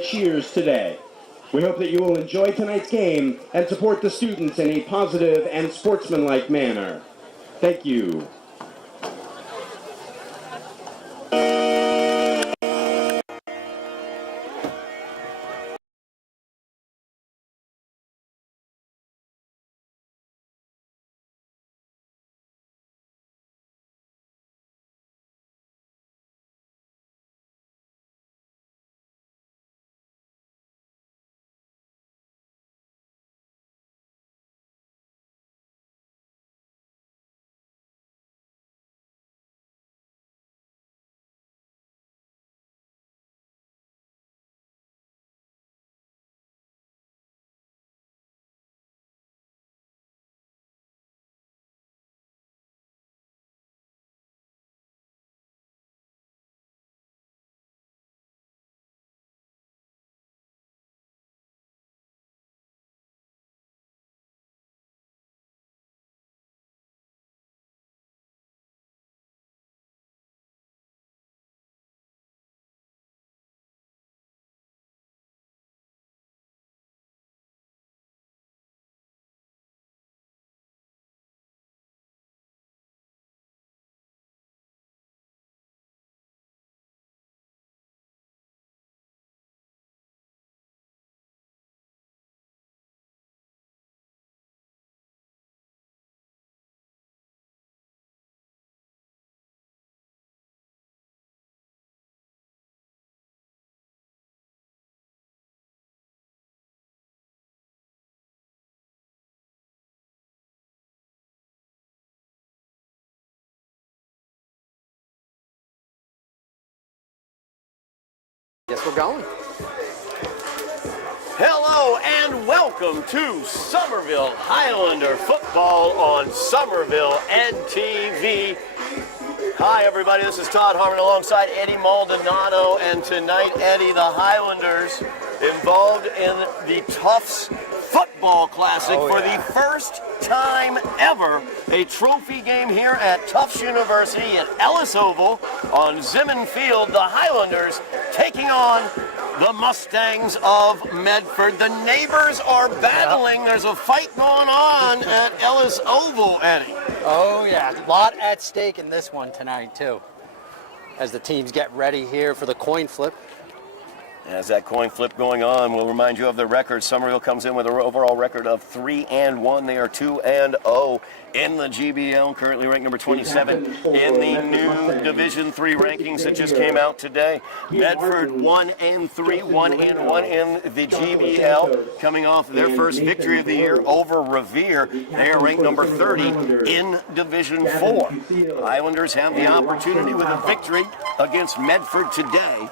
cheers today. We hope that you will enjoy tonight's game and support the students in a positive and sportsmanlike manner. Thank you. Guess we're going. Hello and welcome to Somerville Highlander football on Somerville NTV. Hi everybody, this is Todd Harmon alongside Eddy Maldonado, and tonight, Eddy, the Highlanders involved in the Tufts Football Classic for the first time ever. A trophy game here at Tufts University at Ellis Oval on Zimman Field. The Highlanders taking on the Mustangs of Medford. The neighbors are battling. There's a fight going on at Ellis Oval, Eddy. Oh yeah, a lot at stake in this one tonight too, as the teams get ready here for the coin flip. As that coin flip going on, we'll remind you of the record. Somerville comes in with an overall record of 3-1. They are 2-0 in the GBL, currently ranked number 27 in the new Division III rankings that just came out today. Medford 1-3, 1-1 in the GBL, coming off their first victory of the year over Revere. They are ranked number 30 in Division IV. Highlanders have the opportunity with a victory against Medford today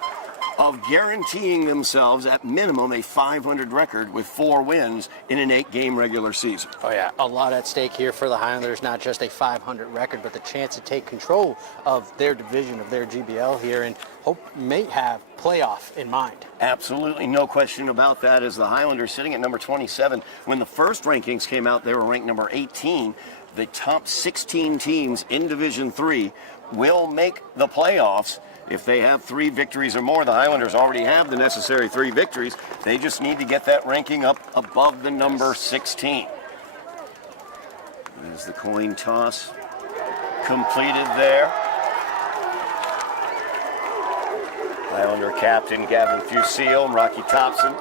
of guaranteeing themselves at minimum a 500 record with 4 wins in an 8-game regular season. Oh yeah, a lot at stake here for the Highlanders, not just a 500 record, but the chance to take control of their division, of their GBL here, and hope may have playoff in mind. Absolutely, no question about that, as the Highlanders sitting at number 27. When the first rankings came out, they were ranked number 18. The top 16 teams in Division III will make the playoffs if they have 3 victories or more. The Highlanders already have the necessary 3 victories. They just need to get that ranking up above the number 16. There's the coin toss completed there. Highlander captain Gavin Fusil and Rocky Thompson.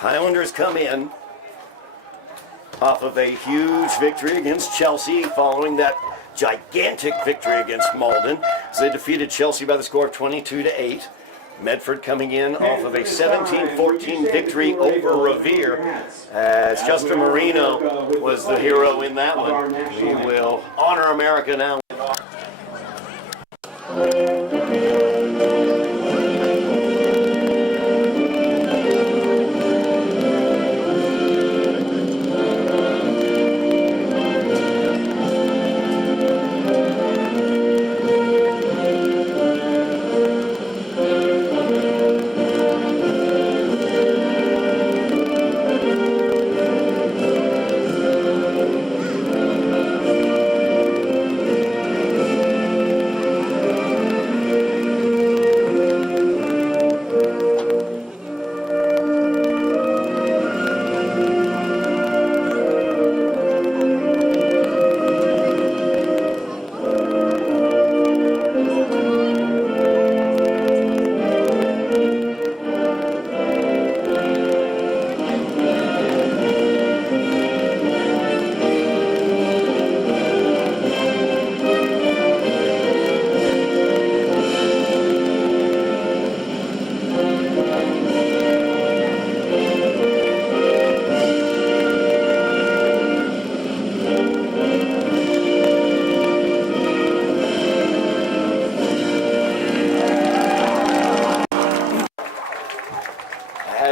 Highlanders come in off of a huge victory against Chelsea following that gigantic victory against Malden. So they defeated Chelsea by the score of 22-8. Medford coming in off of a 17-14 victory over Revere, as Justin Marino was the hero in that one. We will honor America now.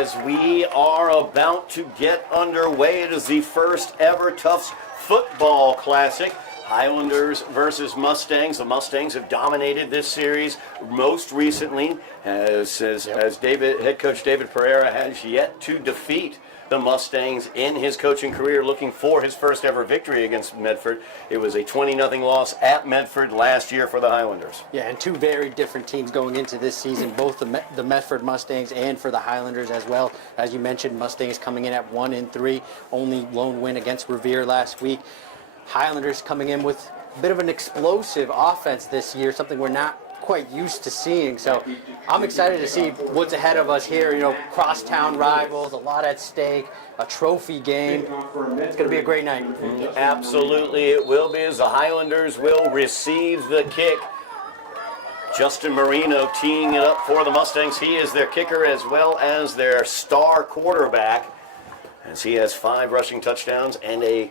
as we are about to get underway. It is the first ever Tufts Football Classic. Highlanders versus Mustangs. The Mustangs have dominated this series most recently, as head coach David Pereira has yet to defeat the Mustangs in his coaching career, looking for his first ever victory against Medford. It was a 20-0 loss at Medford last year for the Highlanders. Yeah, and two very different teams going into this season, both the Medford Mustangs and for the Highlanders as well. As you mentioned, Mustangs coming in at 1-3, only lone win against Revere last week. Highlanders coming in with a bit of an explosive offense this year, something we're not quite used to seeing. So I'm excited to see what's ahead of us here. You know, crosstown rivals, a lot at stake, a trophy game. It's going to be a great night. Absolutely it will be, as the Highlanders will receive the kick. Justin Marino teeing it up for the Mustangs. He is their kicker as well as their star quarterback, as he has 5 rushing touchdowns and a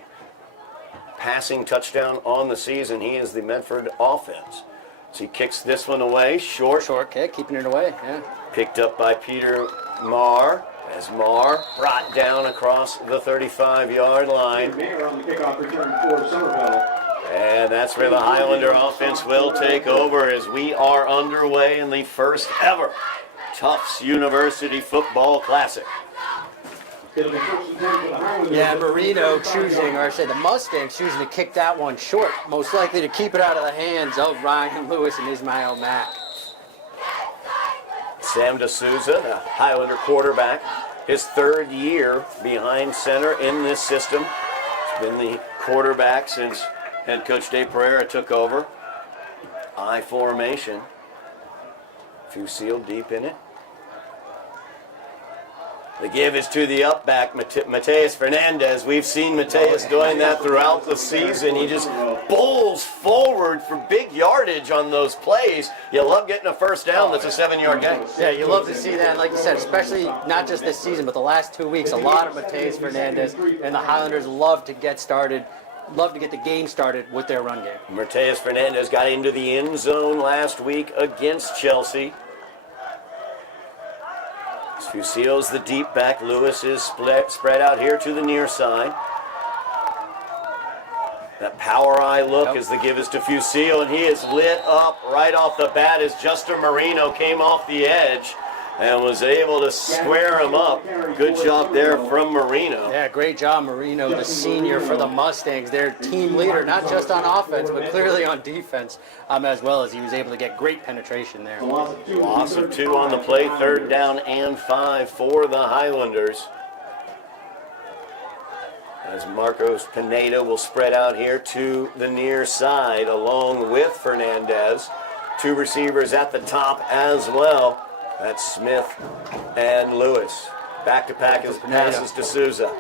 passing touchdown on the season. He is the Medford offense. So he kicks this one away, short kick, keeping it away, yeah. Picked up by Peter Marr, as Marr brought down across the 35-yard line. Mayor on the kickoff return for Somerville. And that's where the Highlander offense will take over, as we are underway in the first ever Tufts University Football Classic. Yeah, Marino choosing, or I say the Mustangs choosing to kick that one short, most likely to keep it out of the hands of Ryan Lewis and Ismail Mack. Sam D'Souza, the Highlander quarterback, his 3rd year behind center in this system. He's been the quarterback since head coach Dave Pereira took over. I formation. Fusil deep in it. The give is to the up back, Mateus Fernandez. We've seen Mateus doing that throughout the season. He just bowls forward for big yardage on those plays. You love getting a first down that's a 7-yard gain. Yeah, you love to see that. Like you said, especially not just this season, but the last 2 weeks, a lot of Mateus Fernandez, and the Highlanders love to get started, love to get the game started with their run game. Mateus Fernandez got into the end zone last week against Chelsea. Fusil's the deep back. Lewis is spread out here to the near side. That power eye look as the give is to Fusil, and he is lit up right off the bat as Justin Marino came off the edge and was able to square him up. Good job there from Marino. Yeah, great job, Marino, the senior for the Mustangs, their team leader, not just on offense, but clearly on defense, as well, as he was able to get great penetration there. Loss of 2 on the play, 3rd down and 5 for the Highlanders. As Marcos Pineda will spread out here to the near side along with Fernandez. 2 receivers at the top as well. That's Smith and Lewis. Back to pack as passes to Souza.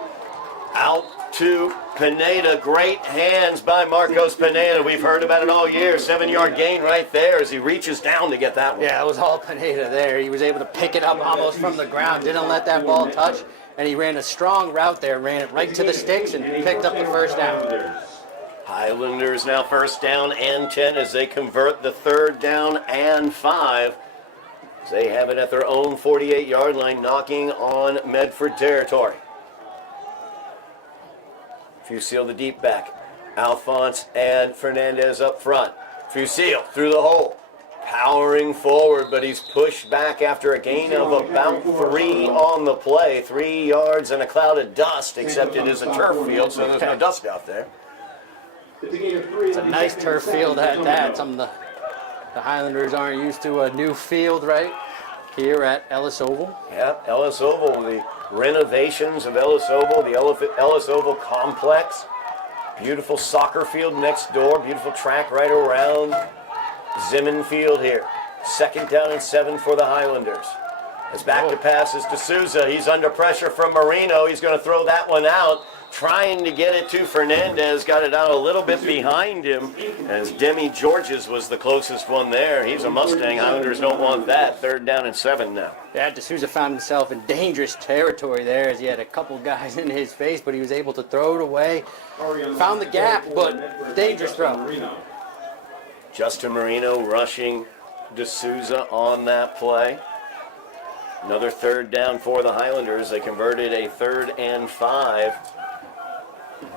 Out to Pineda. Great hands by Marcos Pineda. We've heard about it all year. 7-yard gain right there as he reaches down to get that one. Yeah, it was all Pineda there. He was able to pick it up almost from the ground. Didn't let that ball touch. And he ran a strong route there. Ran it right to the sticks and picked up the first down. Highlanders now 1st down and 10 as they convert the 3rd down and 5. They have it at their own 48-yard line, knocking on Medford territory. Fusil the deep back. Alphonse and Fernandez up front. Fusil through the hole. Powering forward, but he's pushed back after a gain of about 3 on the play. 3 yards and a cloud of dust, except it is a turf field, so there's no dust out there. It's a nice turf field at that. Some of the Highlanders aren't used to a new field right here at Ellis Oval. Yeah, Ellis Oval, the renovations of Ellis Oval, the Ellis Oval complex. Beautiful soccer field next door, beautiful track right around Zimman Field here. 2nd down and 7 for the Highlanders. As back to passes to Souza. He's under pressure from Marino. He's going to throw that one out. Trying to get it to Fernandez. Got it out a little bit behind him. As Demi Georges was the closest one there. He's a Mustang. Highlanders don't want that. 3rd down and 7 now. Yeah, D'Souza found himself in dangerous territory there as he had a couple guys in his face, but he was able to throw it away. Found the gap, but dangerous throw. Justin Marino rushing D'Souza on that play. Another third down for the Highlanders. They converted a 3rd and 5.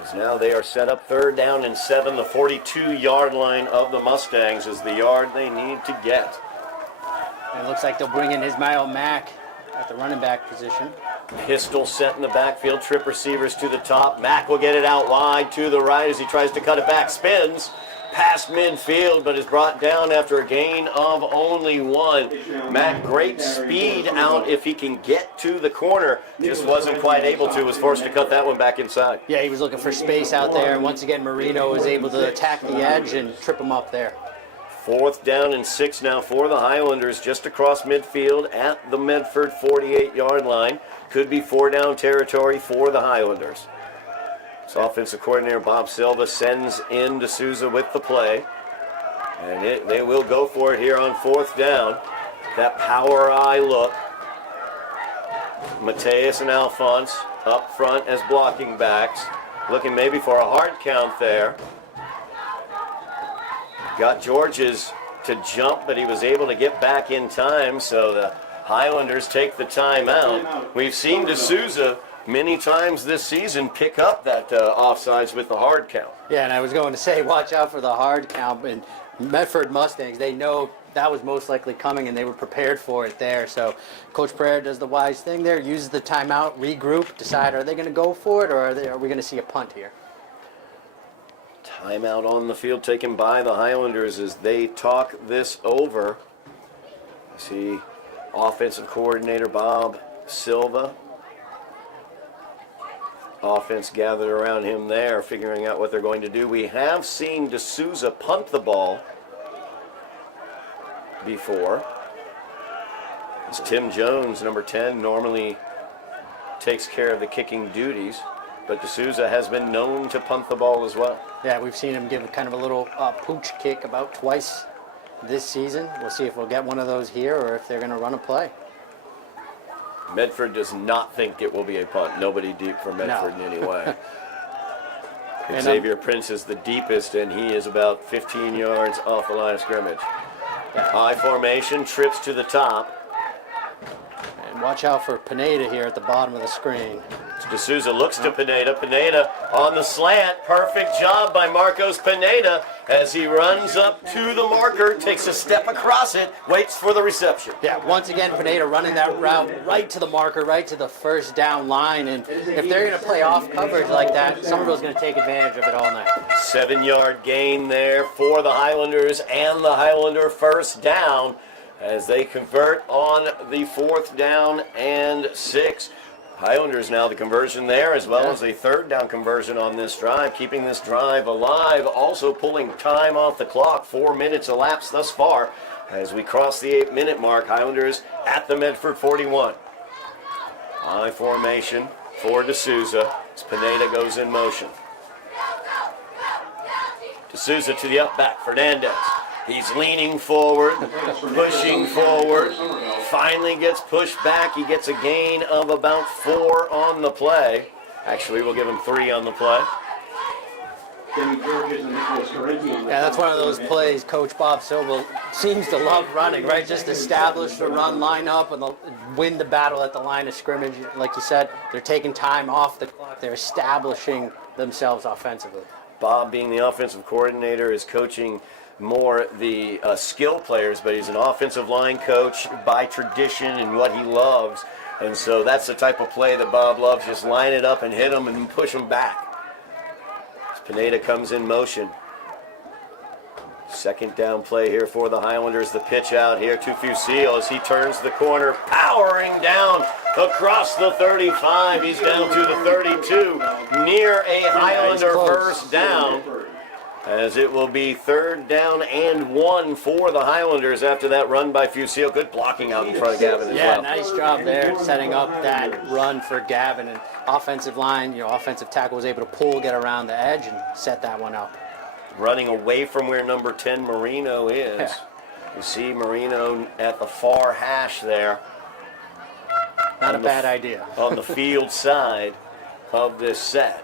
As now they are set up 3rd down and 7. The 42-yard line of the Mustangs is the yard they need to get. And it looks like they'll bring in Ismail Mack at the running back position. Pistol set in the backfield. Trip receivers to the top. Mack will get it out wide to the right as he tries to cut it back. Spins past midfield, but is brought down after a gain of only 1. Mack, great speed out if he can get to the corner. Just wasn't quite able to. Was forced to cut that one back inside. Yeah, he was looking for space out there, and once again, Marino was able to attack the edge and trip him up there. 4th down and 6 now for the Highlanders, just across midfield at the Medford 48-yard line. Could be 4-down territory for the Highlanders. So offensive coordinator Bob Silva sends in D'Souza with the play. And they will go for it here on 4th down. That power eye look. Mateus and Alphonse up front as blocking backs. Looking maybe for a hard count there. Got Georges to jump, but he was able to get back in time, so the Highlanders take the timeout. We've seen D'Souza many times this season pick up that offsides with the hard count. Yeah, and I was going to say, watch out for the hard count. And Medford Mustangs, they know that was most likely coming, and they were prepared for it there. So Coach Pereira does the wise thing there, uses the timeout, regroup, decide are they going to go for it, or are we going to see a punt here? Timeout on the field taken by the Highlanders as they talk this over. See offensive coordinator Bob Silva. Offense gathered around him there, figuring out what they're going to do. We have seen D'Souza punt the ball before. As Tim Jones, number 10, normally takes care of the kicking duties, but D'Souza has been known to punt the ball as well. Yeah, we've seen him give kind of a little pooch kick about twice this season. We'll see if we'll get one of those here or if they're going to run a play. Medford does not think it will be a punt. Nobody deep for Medford in any way. Xavier Prince is the deepest, and he is about 15 yards off the line of scrimmage. High formation, trips to the top. And watch out for Pineda here at the bottom of the screen. D'Souza looks to Pineda. Pineda on the slant. Perfect job by Marcos Pineda as he runs up to the marker, takes a step across it, waits for the reception. Yeah, once again, Pineda running that route right to the marker, right to the 1st down line. And if they're going to play off coverage like that, Somerville's going to take advantage of it all night. 7-yard gain there for the Highlanders and the Highlander 1st down as they convert on the 4th down and 6. Highlanders now the conversion there as well as a 3rd down conversion on this drive, keeping this drive alive, also pulling time off the clock. 4 minutes elapsed thus far as we cross the 8-minute mark. Highlanders at the Medford 41. High formation for D'Souza as Pineda goes in motion. D'Souza to the up back, Fernandez. He's leaning forward, pushing forward, finally gets pushed back. He gets a gain of about 4 on the play. Actually, we'll give him 3 on the play. Yeah, that's one of those plays Coach Bob Silva seems to love running, right? Just establish the run, line up, and win the battle at the line of scrimmage. Like you said, they're taking time off the clock. They're establishing themselves offensively. Bob, being the offensive coordinator, is coaching more the skill players, but he's an offensive line coach by tradition and what he loves. And so that's the type of play that Bob loves. Just line it up and hit them and push them back. As Pineda comes in motion. 2nd down play here for the Highlanders. The pitch out here to Fusil as he turns the corner, powering down across the 35. He's down to the 32, near a Highlander 1st down. As it will be 3rd down and 1 for the Highlanders after that run by Fusil. Good blocking out in front of Gavin as well. Yeah, nice job there setting up that run for Gavin. And offensive line, offensive tackle was able to pull, get around the edge, and set that one up. Running away from where number 10 Marino is. Yeah. You see Marino at the far hash there. Not a bad idea. On the field side of this set.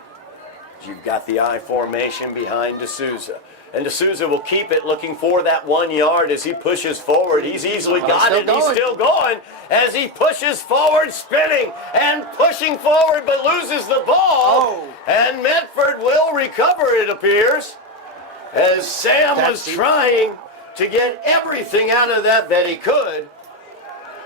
You've got the I formation behind D'Souza. And D'Souza will keep it, looking for that 1 yard as he pushes forward. He's easily got it. He's still going as he pushes forward, spinning and pushing forward, but loses the ball. And Medford will recover, it appears, as Sam was trying to get everything out of that he could.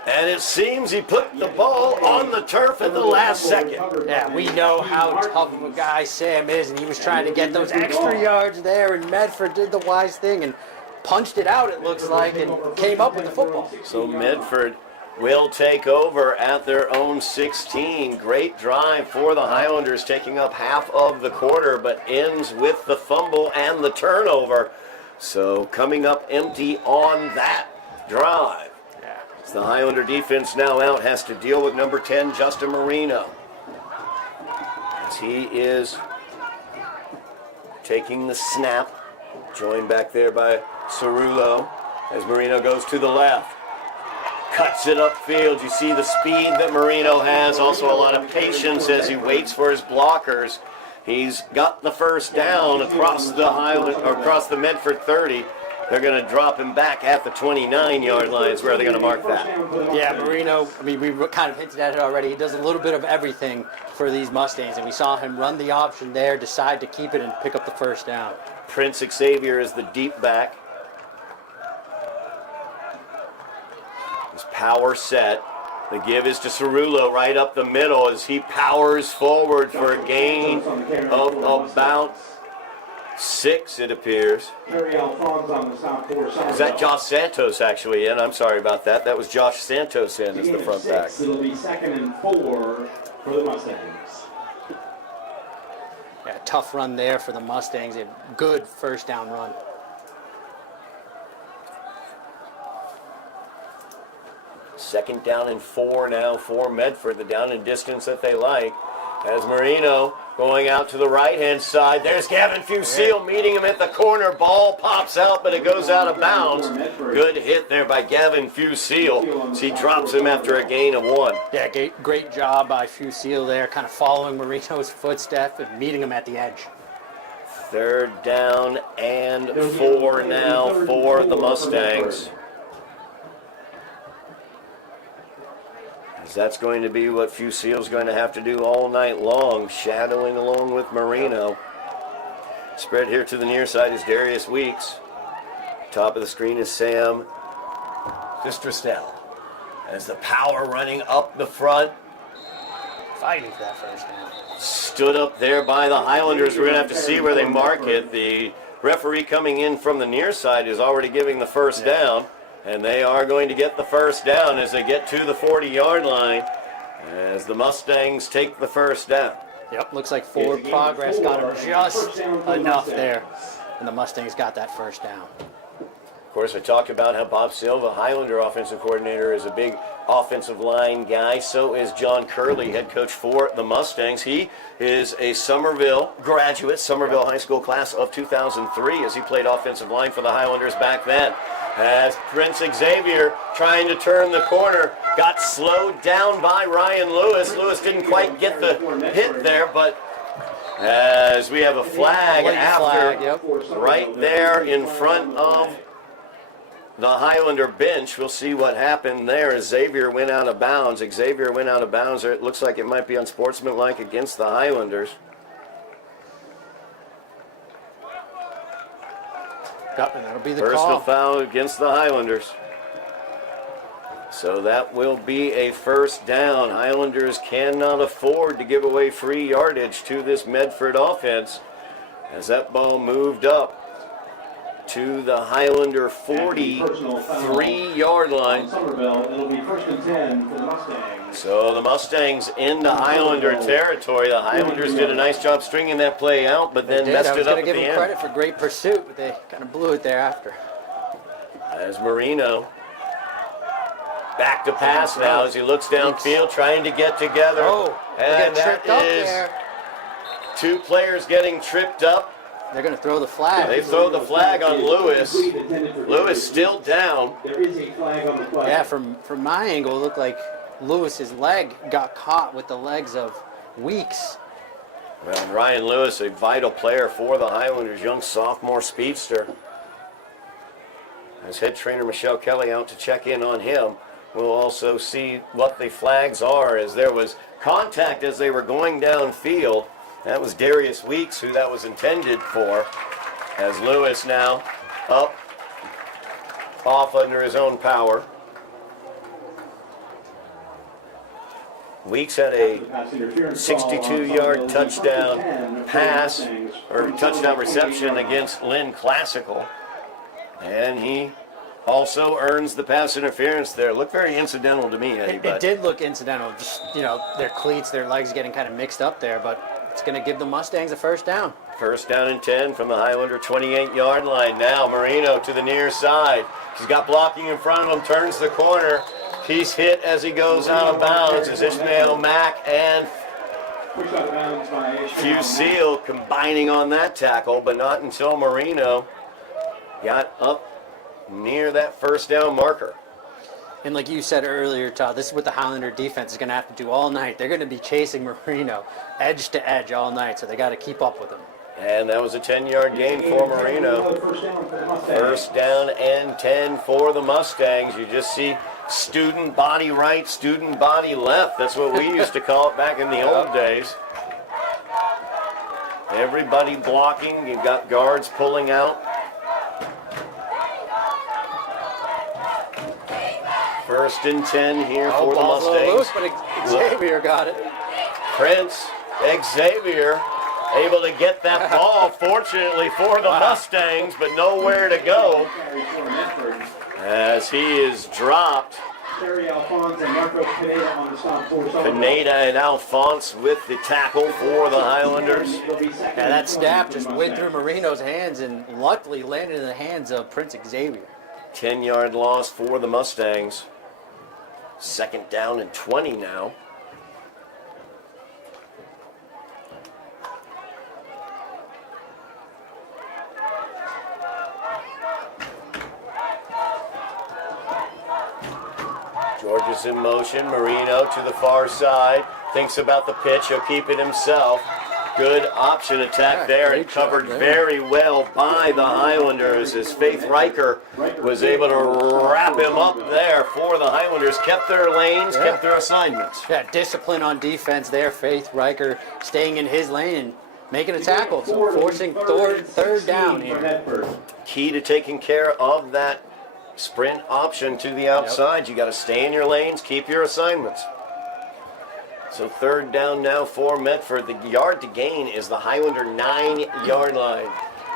And it seems he put the ball on the turf at the last second. Yeah, we know how tough of a guy Sam is, and he was trying to get those extra yards there, and Medford did the wise thing and punched it out, it looks like, and came up with the football. So Medford will take over at their own 16. Great drive for the Highlanders, taking up half of the quarter, but ends with the fumble and the turnover. So coming up empty on that drive. The Highlander defense now out, has to deal with number 10, Justin Marino, as he is taking the snap, joined back there by Cerullo, as Marino goes to the left, cuts it upfield. You see the speed that Marino has, also a lot of patience as he waits for his blockers. He's got the first down across the Medford 30. They're going to drop him back at the 29-yard line. Where are they going to mark that? Yeah, Marino, I mean, we kind of hinted at it already. He does a little bit of everything for these Mustangs, and we saw him run the option there, decide to keep it, and pick up the first down. Prince Xavier is the deep back. His power set. The give is to Cerullo right up the middle as he powers forward for a gain of about 6, it appears. Is that Josh Santos actually in? I'm sorry about that. That was Josh Santos in as the front back. It'll be 2nd and 4 for the Mustangs. Yeah, tough run there for the Mustangs. A good first down run. Second down and 4 now for Medford, the down and distance that they like. As Marino going out to the right-hand side. There's Gavin Fusil meeting him at the corner. Ball pops out, but it goes out of bounds. Good hit there by Gavin Fusil. He drops him after a gain of 1. Yeah, great job by Fusil there, kind of following Marino's footsteps and meeting him at the edge. 3rd down and 4 now for the Mustangs. That's going to be what Fusil's going to have to do all night long, shadowing along with Marino. Spread here to the near side is Darius Weeks. Top of the screen is Sam Distristel. As the power running up the front. Fighting for that first down. Stood up there by the Highlanders. We're going to have to see where they mark it. The referee coming in from the near side is already giving the first down. And they are going to get the first down as they get to the 40-yard line as the Mustangs take the first down. Yep, looks like forward progress got him just enough there. And the Mustangs got that first down. Of course, I talked about how Bob Silva, Highlander offensive coordinator, is a big offensive line guy. So is John Curley, head coach for the Mustangs. He is a Somerville graduate, Somerville High School class of 2003, as he played offensive line for the Highlanders back then. As Prince Xavier trying to turn the corner, got slowed down by Ryan Lewis. Lewis didn't quite get the hit there, but as we have a flag right there in front of the Highlander bench. We'll see what happened there as Xavier went out of bounds. Xavier went out of bounds. It looks like it might be unsportsmanlike against the Highlanders. And that'll be the Personal call. foul against the Highlanders. So that will be a first down. Highlanders cannot afford to give away free yardage to this Medford offense as that ball moved up to the Highlander 43-yard line. Somerville, it'll be 1st and 10 for the Mustangs. So the Mustangs into Highlander territory. The Highlanders did a nice job stringing that play out, but then messed it up at the end. I was going to give them credit for great pursuit, but they kind of blew it there after. As Marino back to pass now as he looks downfield, trying to get together. And that is 2 players getting tripped up. They're going to throw the flag. They throw the flag on Lewis. Lewis still down. There is a flag on the play. Yeah, from my angle, it looked like Lewis's leg got caught with the legs of Weeks. Well, Ryan Lewis, a vital player for the Highlanders, young sophomore speedster. As head trainer Michelle Kelly out to check in on him. We'll also see what the flags are, as there was contact as they were going downfield. That was Darius Weeks who that was intended for, as Lewis now up off under his own power. Weeks had a 62-yard touchdown pass, or touchdown reception against Lynn Classical. And he also earns the pass interference there. Looked very incidental to me, Eddie. It did look incidental. Just, their cleats, their legs getting kind of mixed up there, but it's going to give the Mustangs a first down. First down and 10 from the Highlander 28-yard line. Now Marino to the near side. He's got blocking in front of him, turns the corner. He's hit as he goes out of bounds as Ishmael Mack and Fusile combining on that tackle, but not until Marino got up near that first down marker. And like you said earlier, Todd, this is what the Highlander defense is going to have to do all night. They're going to be chasing Marino edge to edge all night, so they got to keep up with him. And that was a 10-yard gain for Marino. First down and 10 for the Mustangs. You just see student body right, student body left. That's what we used to call it back in the old days. Everybody blocking. You've got guards pulling out. First and 10 here for the Mustangs. Loose, but Xavier got it. Prince Xavier able to get that ball, fortunately for the Mustangs, but nowhere to go as he is dropped. Pineda and Alphonse with the tackle for the Highlanders. Yeah, that snap just went through Marino's hands and luckily landed in the hands of Prince Xavier. 10-yard loss for the Mustangs. Second down and 20 now. George is in motion. Marino to the far side. Thinks about the pitch. He'll keep it himself. Good option attack there, and covered very well by the Highlanders as Faith Riker was able to wrap him up there for the Highlanders. Kept their lanes, kept their assignments. Yeah, discipline on defense there. Faith Riker staying in his lane and making a tackle, so forcing third down here. Key to taking care of that sprint option to the outside. You got to stay in your lanes, keep your assignments. So third down now for Medford. The yard to gain is the Highlander 9-yard line.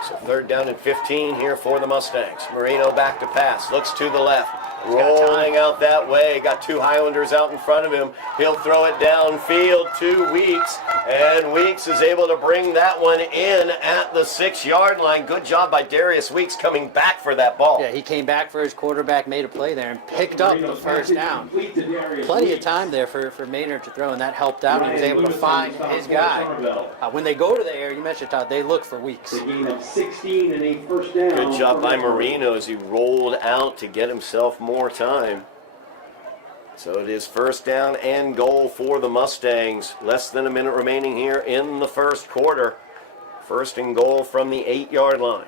So third down and 15 here for the Mustangs. Marino back to pass, looks to the left. Rolling out that way. Got two Highlanders out in front of him. He'll throw it downfield to Weeks. And Weeks is able to bring that one in at the 6-yard line. Good job by Darius Weeks coming back for that ball. Yeah, he came back for his quarterback, made a play there, and picked up the first down. Plenty of time there for Maynard to throw, and that helped out. He was able to find his guy. When they go to the air, you mentioned, Todd, they look for Weeks. Good job by Marino as he rolled out to get himself more time. So it is first down and goal for the Mustangs. Less than a minute remaining here in the first quarter. First and goal from the 8-yard line.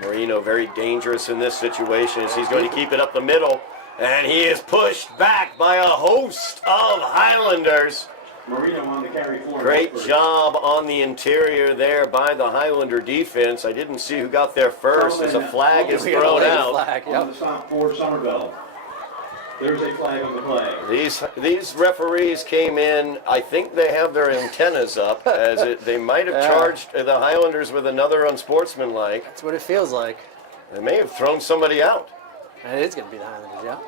Marino very dangerous in this situation as he's going to keep it up the middle. And he is pushed back by a host of Highlanders. Marino on the carry forward. Great job on the interior there by the Highlander defense. I didn't see who got there first as a flag is thrown out. On the stop for Somerville. There's a flag on the play. These referees came in, I think they have their antennas up, as they might have charged the Highlanders with another unsportsmanlike. That's what it feels like. They may have thrown somebody out. And it is going to be the Highlanders, yeah.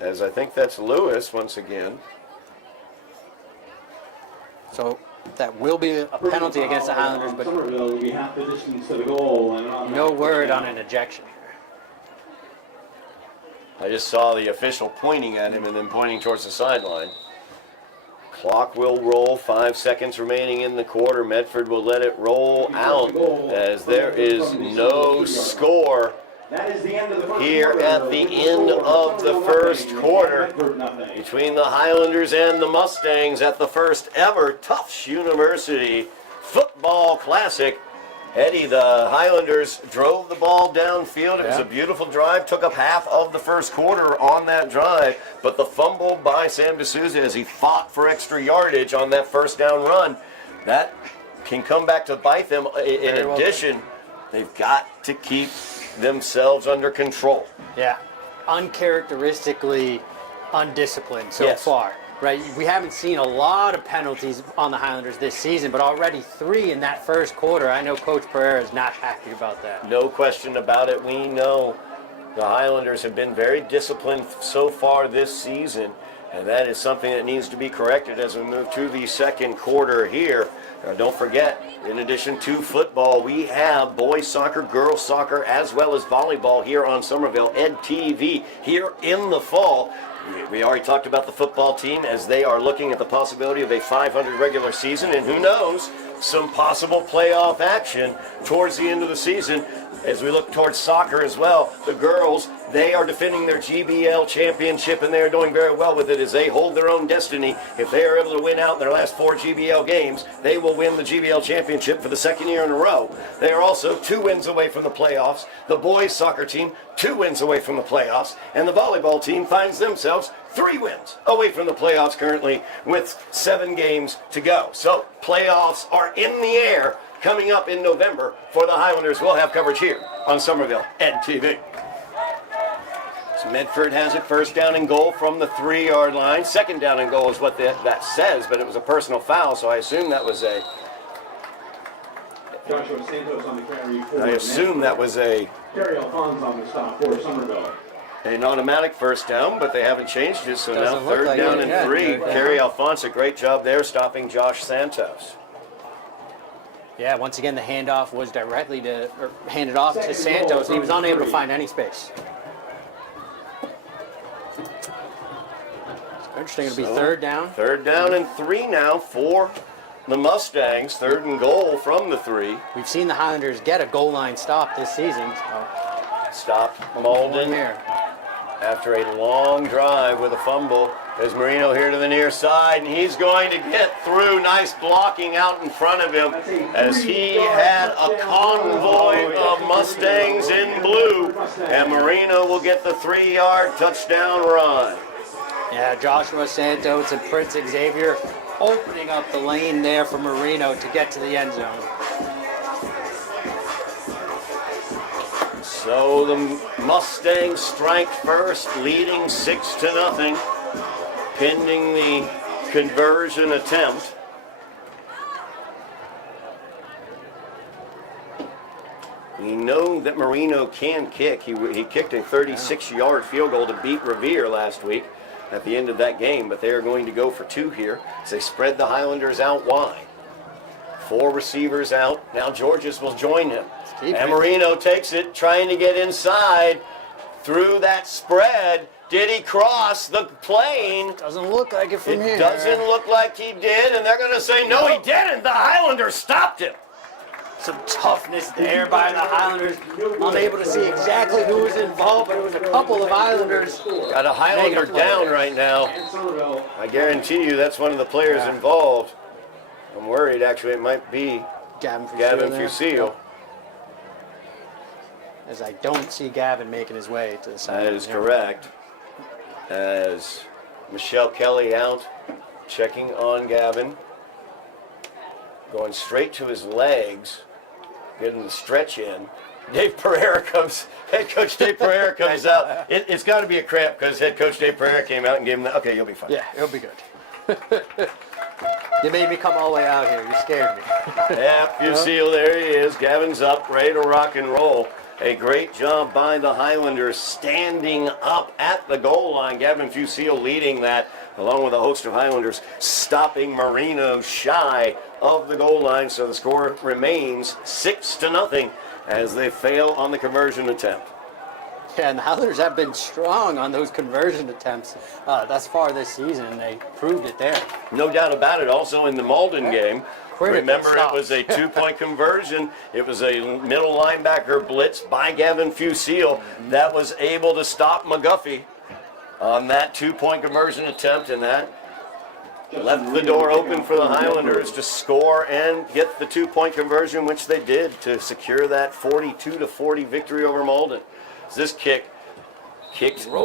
As I think that's Lewis once again. So that will be a penalty against the Highlanders, but Somerville will be half the distance to the goal. And no word on an ejection. I just saw the official pointing at him and then pointing towards the sideline. Clock will roll. 5 seconds remaining in the quarter. Medford will let it roll out as there is no score That is the end of the first here quarter. at the end of the first quarter Medford nothing. between the Highlanders and the Mustangs at the first ever Tufts University Football Classic. Eddy, the Highlanders drove the ball downfield. It was a beautiful drive. Took up half of the first quarter on that drive. But the fumble by Sam D'Souza as he fought for extra yardage on that first down run, that can come back to bite them. In addition, they've got to keep themselves under control. Yeah, uncharacteristically undisciplined so Yes. far. Right, we haven't seen a lot of penalties on the Highlanders this season, but already 3 in that first quarter. I know Coach Pereira is not happy about that. No question about it. We know the Highlanders have been very disciplined so far this season, and that is something that needs to be corrected as we move to the second quarter here. Don't forget, in addition to football, we have boys soccer, girls soccer, as well as volleyball here on Somerville EdTV here in the fall. We already talked about the football team as they are looking at the possibility of a 500 regular season, and who knows, some possible playoff action towards the end of the season. As we look towards soccer as well, the girls, they are defending their GBL championship, and they are doing very well with it as they hold their own destiny. If they are able to win out in their last 4 GBL games, they will win the GBL championship for the second year in a row. They are also 2 wins away from the playoffs. The boys soccer team, 2 wins away from the playoffs, and the volleyball team finds themselves 3 wins away from the playoffs currently with 7 games to go. So playoffs are in the air coming up in November for the Highlanders. We'll have coverage here on Somerville EdTV. So Medford has it, first down and goal from the 3-yard line. Second down and goal is what that says, but it was a personal foul, so I assume that was a... Joshua Santos on the carry for I assume that was a... Kerry Alphonse on the stop for Somerville. An automatic first down, but they haven't changed it, so now Doesn't look third like down it, and yeah, 3. third down. Kerry Alphonse, a great job there stopping Josh Santos. Yeah, once again, the handoff was handed off to Santos, and he was unable to find any space. Interesting, it'll be third down. Third down and 3 now for the Mustangs. Third and goal from the 3. We've seen the Highlanders get a goal line stop this season. Stopped Malden Here. after a long drive with a fumble. There's Marino here to the near side, and he's going to get through. Nice blocking out in front of him as he had a convoy of Mustangs in blue. And Marino will get the 3-yard touchdown run. Yeah, Joshua Santos and Prince Xavier opening up the lane there for Marino to get to the end zone. So the Mustangs strike first, leading 6-0, pending the conversion attempt. We know that Marino can kick. He kicked a 36-yard field goal to beat Revere last week at the end of that game, but they are going to go for 2 here as they spread the Highlanders out wide. 4 receivers out. Now Georges will join him. And Marino takes it, trying to get inside through that spread. Did he cross the plane? Doesn't look like it from here. It doesn't look like he did, and they're going to say, no, he didn't. The Highlanders stopped him. Some toughness there by the Highlanders. Unable to see exactly who was involved, but it was a couple of Islanders. Got a Highlander down right now. I guarantee you that's one of the players involved. I'm worried, actually, it might be Gavin Fusil. As I don't see Gavin making his way to the side. That is correct. As Michelle Kelly out, checking on Gavin. Going straight to his legs, getting the stretch in. Head coach Dave Pereira comes out. It's got to be a cramp because head coach Dave Pereira came out and gave him the, okay, you'll be fine. Yeah, it'll be good. You made me come all the way out here. You scared me. Yeah, Fusil, there he is. Gavin's up, ready to rock and roll. A great job by the Highlanders standing up at the goal line. Gavin Fusil leading that, along with a host of Highlanders, stopping Marino shy of the goal line. So the score remains 6-0 as they fail on the conversion attempt. Yeah, and the Highlanders have been strong on those conversion attempts thus far this season, and they proved it there. No doubt about it. Also in the Malden game, Critical remember stops. it was a 2-point conversion. It was a middle linebacker blitz by Gavin Fusil that was able to stop McGuffey on that 2-point conversion attempt, and that left the door open for the Highlanders to score and get the 2-point conversion, which they did to secure that 42-40 victory over Malden. This kicked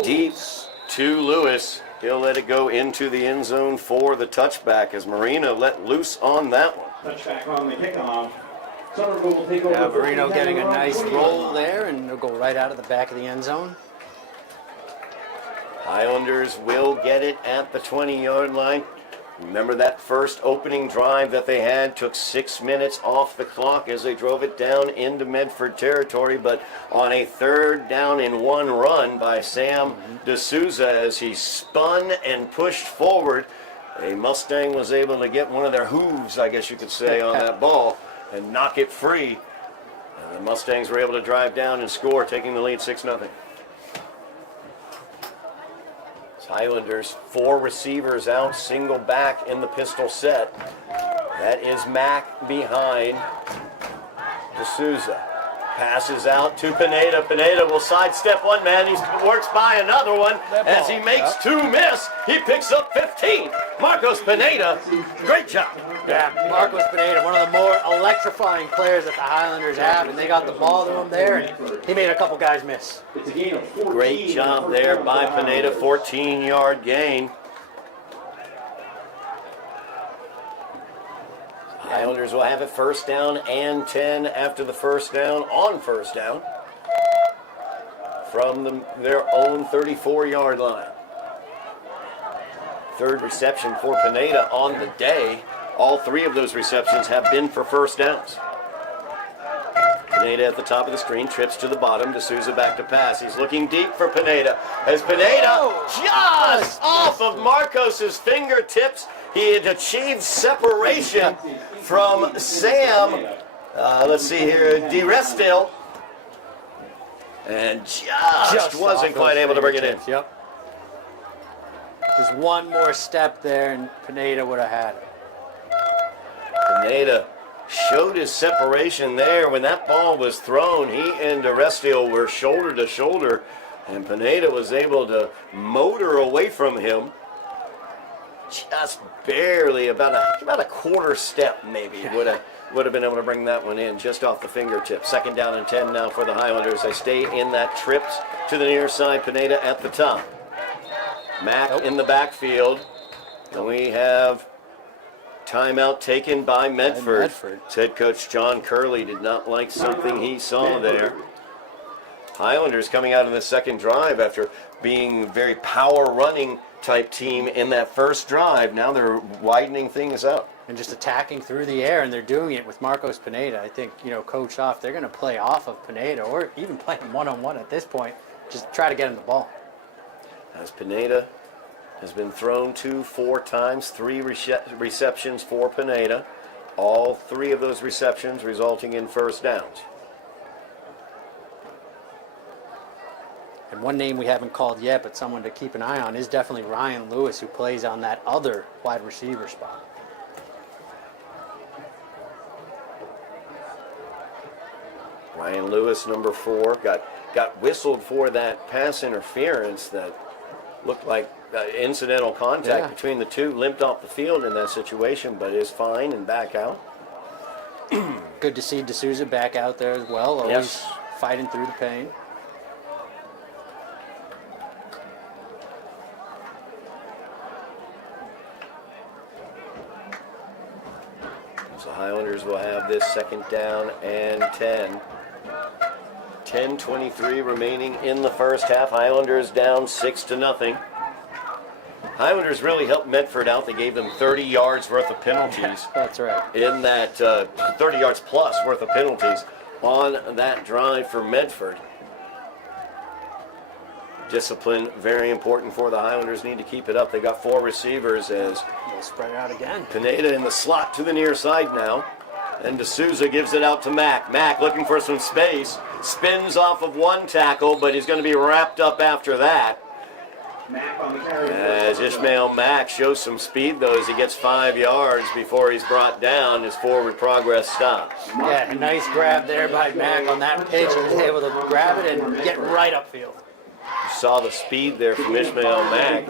deep to Lewis. He'll let it go into the end zone for the touchback as Marina let loose on that one. Touchback on the kickoff. Somerville will take over. Yeah, Marino getting a nice roll there, and it'll go right out of the back of the end zone. Highlanders will get it at the 20-yard line. Remember that first opening drive that they had took 6 minutes off the clock as they drove it down into Medford territory, but on a 3rd down and 1 run by Sam D'Souza as he spun and pushed forward, a Mustang was able to get one of their hooves, I guess you could say, on that ball and knock it free. And the Mustangs were able to drive down and score, taking the lead 6-0. Highlanders, 4 receivers out, single back in the pistol set. That is Mack behind D'Souza. Passes out to Pineda. Pineda will sidestep one man. He works by another one as he makes 2 miss. He picks up 15. Marcos Pineda, great job. Yeah, Marcos Pineda, one of the more electrifying players that the Highlanders have, and they got the ball to him there, and he made a couple guys miss. Great job there by Pineda, 14-yard gain. Highlanders will have it 1st down and 10 after the 1st down on 1st down from their own 34-yard line. 3rd reception for Pineda on the day. All 3 of those receptions have been for 1st downs. Pineda at the top of the screen, trips to the bottom. D'Souza back to pass. He's looking deep for Pineda. As Pineda just off of Marcos's fingertips, he had achieved separation from Sam. Let's see here, DeRestil, and just wasn't quite able to bring it in. Yep. Just one more step there, and Pineda would have had it. Pineda showed his separation there. When that ball was thrown, he and DeRestil were shoulder to shoulder, and Pineda was able to motor away from him. Just barely, about a quarter step maybe, would have been able to bring that one in just off the fingertip. 2nd down and 10 now for the Highlanders. They stay in that trips to the near side. Pineda at the top. Mack in the backfield. And we have timeout taken by Medford. Head coach John Curley did not like something he saw there. Highlanders coming out in the 2nd drive after being very power running type team in that 1st drive. Now they're widening things up. And just attacking through the air, and they're doing it with Marcos Pineda. I think, coach off, they're going to play off of Pineda, or even play him one-on-one at this point. Just try to get him the ball. As Pineda has been thrown to 4 times, 3 receptions for Pineda. All 3 of those receptions resulting in 1st downs. And one name we haven't called yet, but someone to keep an eye on, is definitely Ryan Lewis, who plays on that other wide receiver spot. Ryan Lewis, number 4, got whistled for that pass interference that looked like incidental contact between the two. Limped off the field in that situation, but is fine and back out. Good to see D'Souza back out there as well, always fighting through the pain. So Highlanders will have this 2nd down and 10. 10:23 remaining in the 1st half. Highlanders down 6-0. Highlanders really helped Medford out. They gave them 30 yards worth of penalties. That's right. In that 30 yards plus worth of penalties on that drive for Medford. Discipline, very important for the Highlanders. Need to keep it up. They got 4 receivers as They'll spread it out again. Pineda in the slot to the near side now. And D'Souza gives it out to Mack. Mack looking for some space. Spins off of one tackle, but he's going to be wrapped up after that. As Ishmael Mack shows some speed, though, as he gets 5 yards before he's brought down, his forward progress stops. Yeah, a nice grab there by Mack on that pitch. He was able to grab it and get right upfield. You saw the speed there from Ishmael Mack.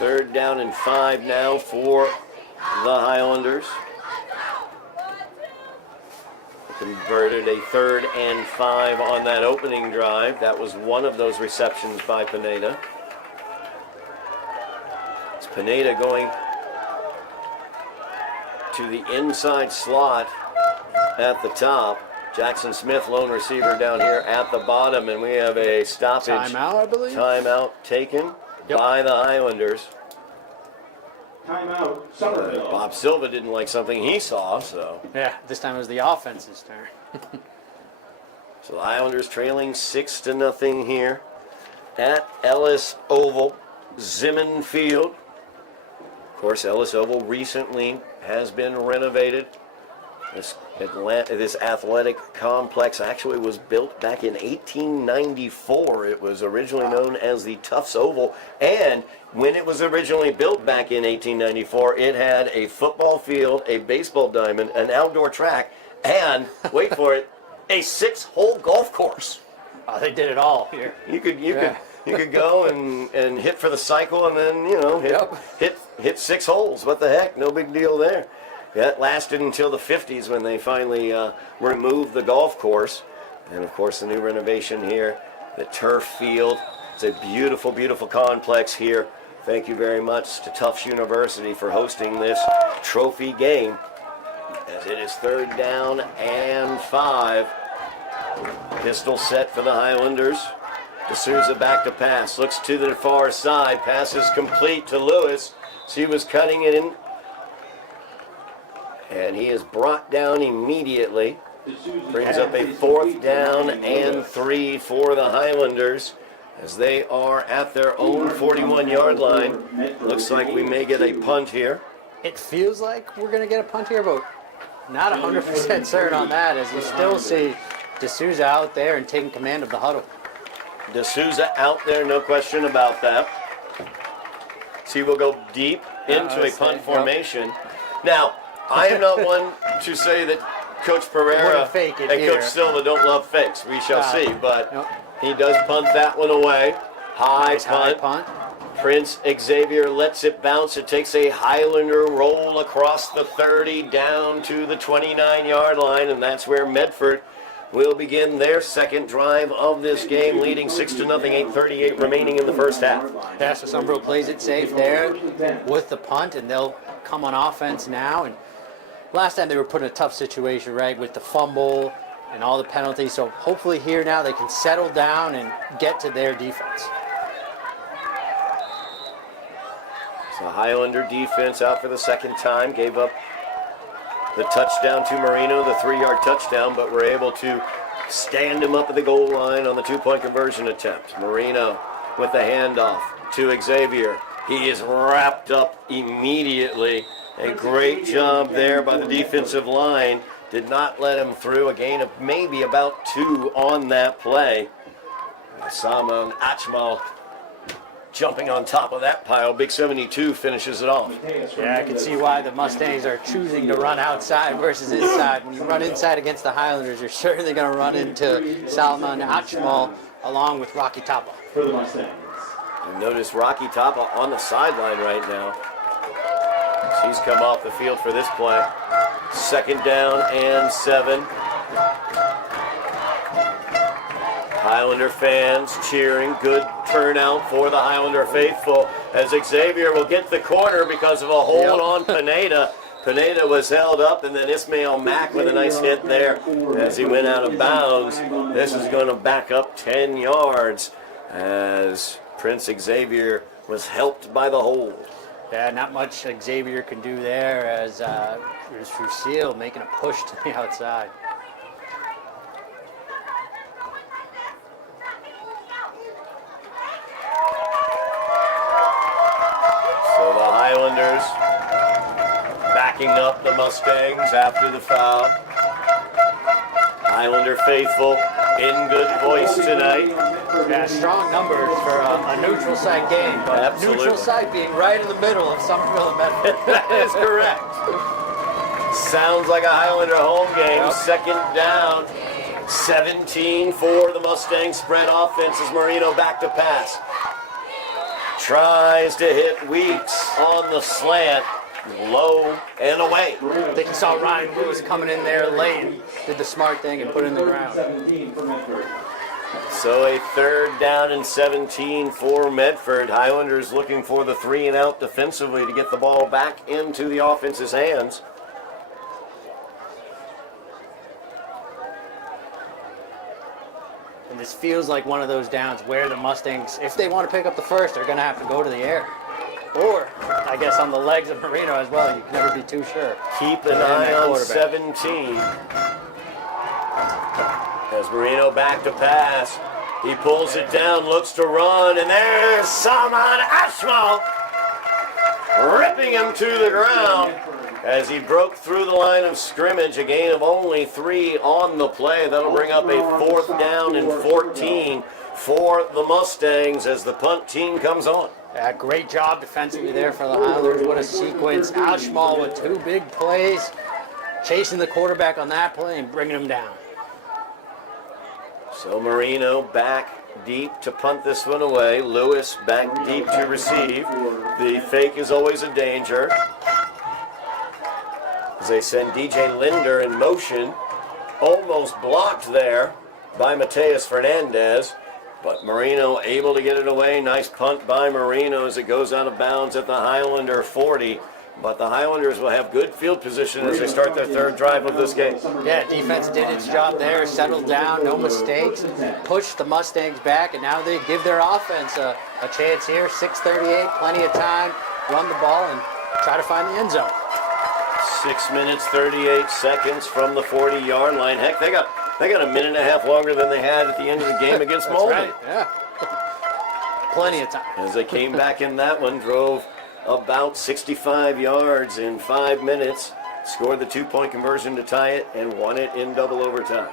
3rd down and 5 now for the Highlanders. Converted a 3rd and 5 on that opening drive. That was one of those receptions by Pineda. It's Pineda going to the inside slot at the top. Jackson Smith, lone receiver down here at the bottom, and we have a stoppage. Timeout, I believe. Timeout taken by the Highlanders. Timeout, Somerville. Bob Silva didn't like something he saw, so. Yeah, this time it was the offense's turn. So the Highlanders trailing 6-0 here at Ellis Oval, Zimman Field. Of course, Ellis Oval recently has been renovated. This athletic complex actually was built back in 1894. It was originally known as the Tufts Oval, and when it was originally built back in 1894, it had a football field, a baseball diamond, an outdoor track, and, wait for it, a 6-hole golf course. Oh, they did it all here. You could go and hit for the cycle, and then hit 6 holes. What the heck? No big deal there. That lasted until the 50s when they finally removed the golf course. And of course the new renovation here, the turf field. It's a beautiful, beautiful complex here. Thank you very much to Tufts University for hosting this trophy game. As it is 3rd down and 5. Pistol set for the Highlanders. D'Souza back to pass. Looks to the far side. Pass is complete to Lewis. So he was cutting it in. And he is brought down immediately. Brings up a 4th down and 3 for the Highlanders as they are at their own 41-yard line. Looks like we may get a punt here. It feels like we're going to get a punt here, but not 100% certain on that, as you still see D'Souza out there and taking command of the huddle. D'Souza out there, no question about that. See, we'll go deep into a punt formation. Now, I am not one to say that Coach Pereira and Coach Silva don't love fakes. We shall see, but he does punt that one away. High punt. Prince Xavier lets it bounce. It takes a Highlander roll across the 30 down to the 29-yard line, and that's where Medford will begin their second drive of this game, leading 6-0, 8:38 remaining in the first half. Yeah, so Somerville plays it safe there with the punt, and they'll come on offense now. And last time they were put in a tough situation, right, with the fumble and all the penalties. So hopefully here now they can settle down and get to their defense. So Highlander defense out for the second time, gave up the touchdown to Marino, the 3-yard touchdown, but were able to stand him up at the goal line on the 2-point conversion attempt. Marino with the handoff to Xavier. He is wrapped up immediately. A great job there by the defensive line. Did not let him through. A gain of maybe about 2 on that play. Salman Achmal jumping on top of that pile. Big 72 finishes it off. Yeah, I can see why the Mustangs are choosing to run outside versus inside. When you run inside against the Highlanders, you're certainly going to run into Salman Achmal along with Rocky Tapa. For the Mustangs. And notice Rocky Tapa on the sideline right now. He's come off the field for this play. 2nd down and 7. Highlander fans cheering. Good turnout for the Highlander faithful as Xavier will get the corner because of a hold on Pineda. Pineda was held up, and then Ishmael Mack with a nice hit there as he went out of bounds. This is going to back up 10 yards as Prince Xavier was helped by the hold. Yeah, not much Xavier can do there as Lucille making a push to the outside. So the Highlanders back backing up the Mustangs after the foul. Highlander faithful in good voice tonight. Yeah, strong numbers for a neutral site game, but Absolutely. neutral site being right in the middle of Somerville and Medford. That is correct. Sounds like a Highlander home game. Yep. Second down. 17 for the Mustang spread offense as Marino back to pass. Tries to hit Weeks on the slant. Low and away. I think you saw Ryan Lewis coming in there late and did the smart thing and put it in the ground. 17 for Medford. So a third down and 17 for Medford. Highlanders looking for the 3 and out defensively to get the ball back into the offense's hands. And this feels like one of those downs where the Mustangs, if they want to pick up the first, they're going to have to go to the air. Or, I guess, on the legs of Marino as well. You can never be too sure. Keep an eye on 17. As Marino back to pass, he pulls it down, looks to run, and there's Salman Ashmal ripping him to the ground as he broke through the line of scrimmage. A gain of only 3 on the play. That'll bring up a 4th down and 14 for the Mustangs as the punt team comes on. Yeah, great job defensively there for the Highlanders. What a sequence. Ashmal with 2 big plays, chasing the quarterback on that play and bringing him down. So Marino back deep to punt this one away. Lewis back deep to receive. The fake is always a danger. As they send DJ Linder in motion. Almost blocked there by Mateus Fernandez. But Marino able to get it away. Nice punt by Marino as it goes out of bounds at the Highlander 40. But the Highlanders will have good field position as they start their 3rd drive of this game. Yeah, defense did its job there, settled down, no mistakes, pushed the Mustangs back, and now they give their offense a chance here. 6:38, plenty of time, run the ball and try to find the end zone. 6 minutes, 38 seconds from the 40-yard line. Heck, they got a minute and a half longer than they had at the end of the game against That's Maldonado. right, yeah. Plenty of time. As they came back in that one, drove about 65 yards in 5 minutes, scored the 2-point conversion to tie it, and won it in double overtime.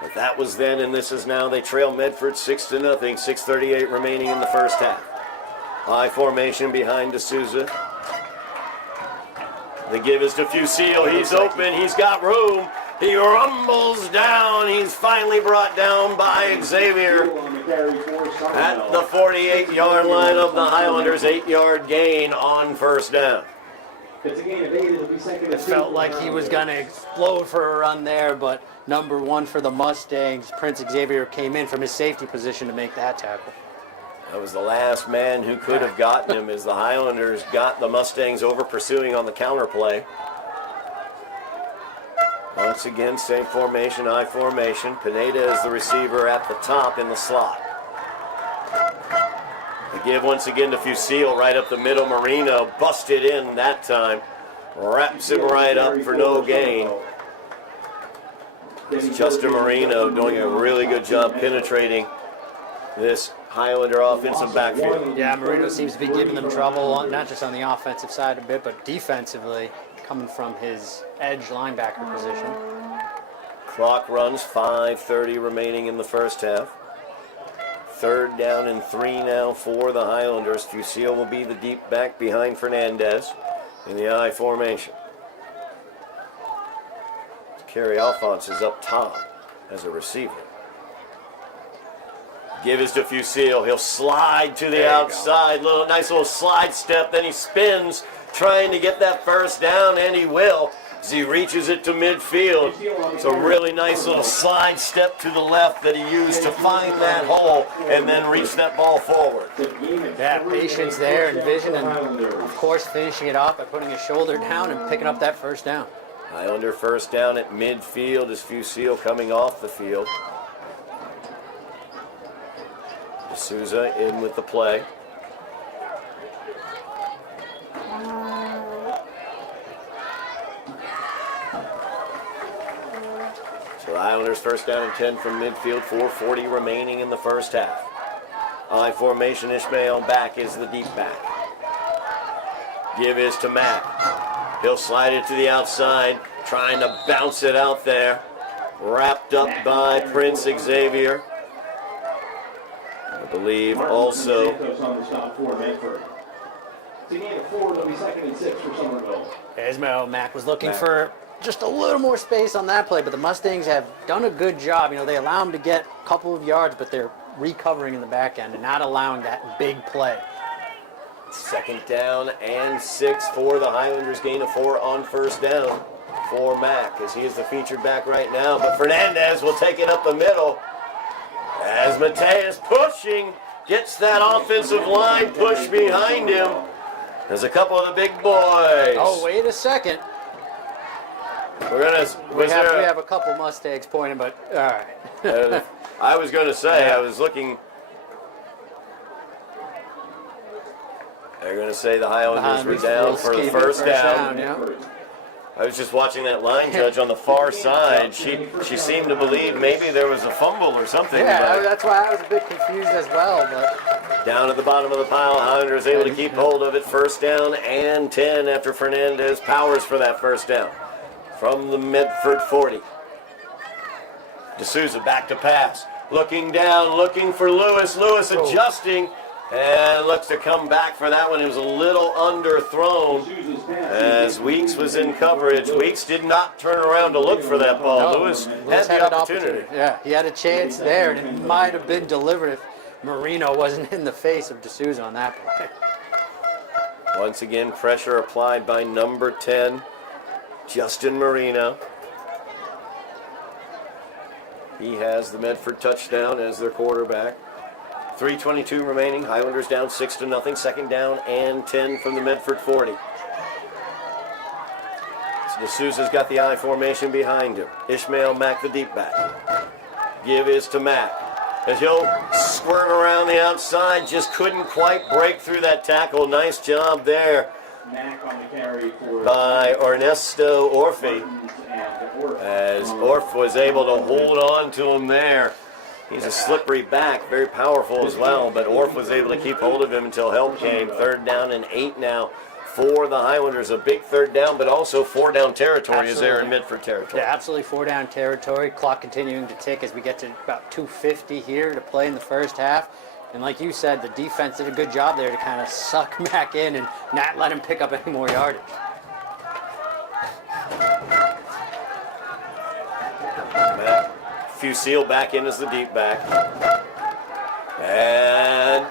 But that was then, and this is now. They trail Medford 6-0, 6:38 remaining in the first half. High formation behind D'Souza. The give is to Fusil. He's open. He's got room. He rumbles down. He's finally brought down by Xavier at the 48-yard line of the Highlanders. 8-yard gain on first down. It felt like he was going to explode for a run there, but number 1 for the Mustangs, Prince Xavier, came in from his safety position to make that tackle. That was the last man who could have gotten him as the Highlanders got the Mustangs over pursuing on the counter play. Once again, same formation, I formation. Pineda is the receiver at the top in the slot. The give once again to Fusil right up the middle. Marino busted in that time. Wraps him right up for no gain. It's Justin Marino doing a really good job penetrating this Highlander offensive backfield. Yeah, Marino seems to be giving them trouble, not just on the offensive side a bit, but defensively, coming from his edge linebacker position. Clock runs, 5:30 remaining in the first half. 3rd down and 3 now for the Highlanders. Fusil will be the deep back behind Fernandez in the I formation. Kerry Alphonse is up top as a receiver. Give is to Fusil. He'll slide to the outside. Nice little slide step. Then he spins, trying to get that first down, and he will as he reaches it to midfield. It's a really nice little slide step to the left that he used to find that hole and then reach that ball forward. Yeah, patience there and vision, and of course finishing it off by putting his shoulder down and picking up that first down. Highlander first down at midfield as Fusil coming off the field. D'Souza in with the play. So the Highlanders first down and 10 from midfield, 4:40 remaining in the first half. I formation, Ishmael back is the deep back. Give is to Mack. He'll slide it to the outside, trying to bounce it out there. Wrapped up by Prince Xavier. I believe also. On the stop for Medford. It's a gain of 4. It'll be 2nd and 6 for Somerville. Ismail Mack was looking for just a little more space on that play, but the Mustangs have done a good job. You know, they allow them to get a couple of yards, but they're recovering in the back end and not allowing that big play. 2nd down and 6 for the Highlanders. Gain of 4 on 1st down for Mack, as he is the featured back right now. But Fernandez will take it up the middle as Mateus pushing, gets that offensive line push behind him. There's a couple of the big boys. Oh, wait a second. We have a couple Mustangs pointing, but all right. I was going to say, I was looking. They're going to say the Highlanders were down for the first down. Yeah. I was just watching that line judge on the far side. She seemed to believe maybe there was a fumble or something. Yeah, that's why I was a bit confused as well. But down at the bottom of the pile, Highlanders able to keep hold of it. 1st down and 10 after Fernandez powers for that 1st down from the Medford 40. D'Souza back to pass. Looking down, looking for Lewis. Lewis adjusting. And looks to come back for that one. It was a little underthrown as Weeks was in coverage. Weeks did not turn around to look for that ball. Lewis had the opportunity. Yeah, he had a chance there, and it might have been delivered if Marino wasn't in the face of D'Souza on that play. Once again, pressure applied by number 10, Justin Marino. He has the Medford touchdown as their quarterback. 3:22 remaining. Highlanders down 6-0. 2nd down and 10 from the Medford 40. So D'Souza's got the I formation behind him. Ishmael Mack, the deep back. Give is to Mack. As he'll squirt around the outside, just couldn't quite break through that tackle. Nice job there Mack on the carry for by Ernesto Orfi, as Orf was able to hold on to him there. He's a slippery back, very powerful as well, but Orf was able to keep hold of him until help came. 3rd down and 8 now for the Highlanders. A big 3rd down, but also 4-down territory is there in Medford territory. Yeah, absolutely 4-down territory. Clock continuing to tick as we get to about 2:50 here to play in the 1st half. And like you said, the defense did a good job there to kind of suck Mack in and not let him pick up any more yardage. Mack Fusil back in as the deep back. And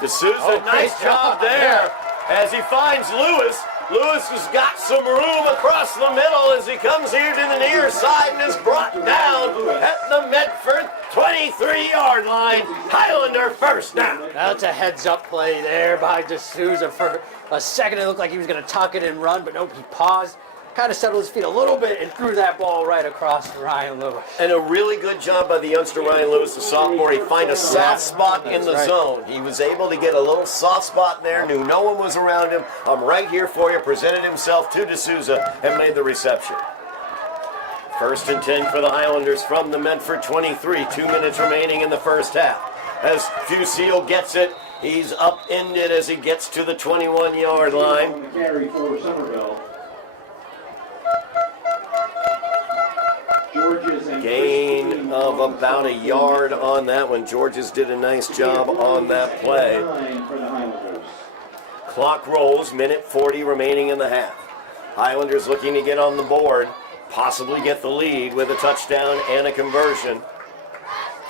D'Souza, nice job there as he finds Lewis. Lewis has got some room across the middle as he comes here to the near side and is brought down at the Medford 23-yard line. Highlander 1st down. That's a heads-up play there by D'Souza. For a second, it looked like he was going to tuck it and run, but nope, he paused, kind of settled his feet a little bit, and threw that ball right across to Ryan Lewis. And a really good job by the youngster Ryan Lewis, the sophomore. He found a soft spot in the zone. He was able to get a little soft spot there, knew no one was around him. I'm right here for you, presented himself to D'Souza, and made the reception. 1st and 10 for the Highlanders from the Medford 23. 2 minutes remaining in the 1st half. As Fusil gets it, he's upended as he gets to the 21-yard line. On the carry for Somerville. Gain of about a yard on that one. Georges did a nice job on that play. Clock rolls, minute 40 remaining in the half. Highlanders looking to get on the board, possibly get the lead with a touchdown and a conversion.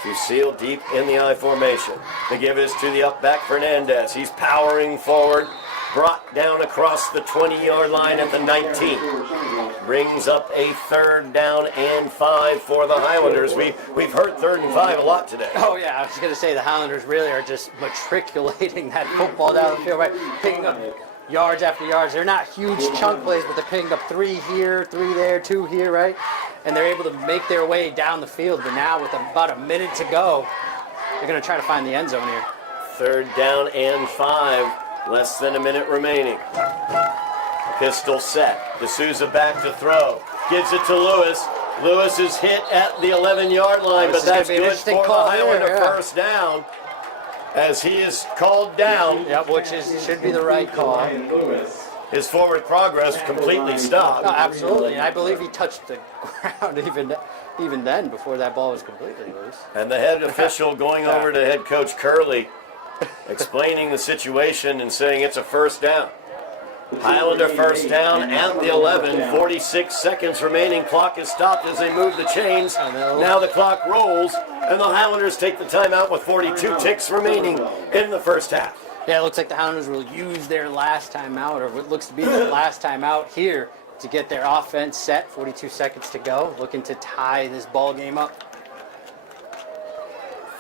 Fusil deep in the I formation. The give is to the up back Fernandez. He's powering forward. Brought down across the 20-yard line at the 19. Brings up a 3rd down and 5 for the Highlanders. We've heard 3rd and 5 a lot today. Oh, yeah, I was going to say the Highlanders really are just matriculating that football down the field, right? Picking up yards after yards. They're not huge chunk plays, but they're picking up 3 here, 3 there, 2 here, right? And they're able to make their way down the field. But now with about a minute to go, they're going to try to find the end zone here. 3rd down and 5. Less than a minute remaining. Pistol set. D'Souza back to throw. Gives it to Lewis. Lewis is hit at the 11-yard line, but that's good for the Highlander 1st down as he is called down. Yep, which should be the right call. his forward progress completely stopped. Oh, absolutely, and I believe he touched the ground even then before that ball was completely loose. And the head official going over to head coach Curley, explaining the situation and saying it's a first down. Highlander first down at the 11, 46 seconds remaining. Clock is stopped as they move the chains. Now the clock rolls, and the Highlanders take the timeout with 42 ticks remaining in the first half. Yeah, it looks like the Highlanders will use their last timeout, or what looks to be their last timeout here, to get their offense set. 42 seconds to go, looking to tie this ball game up.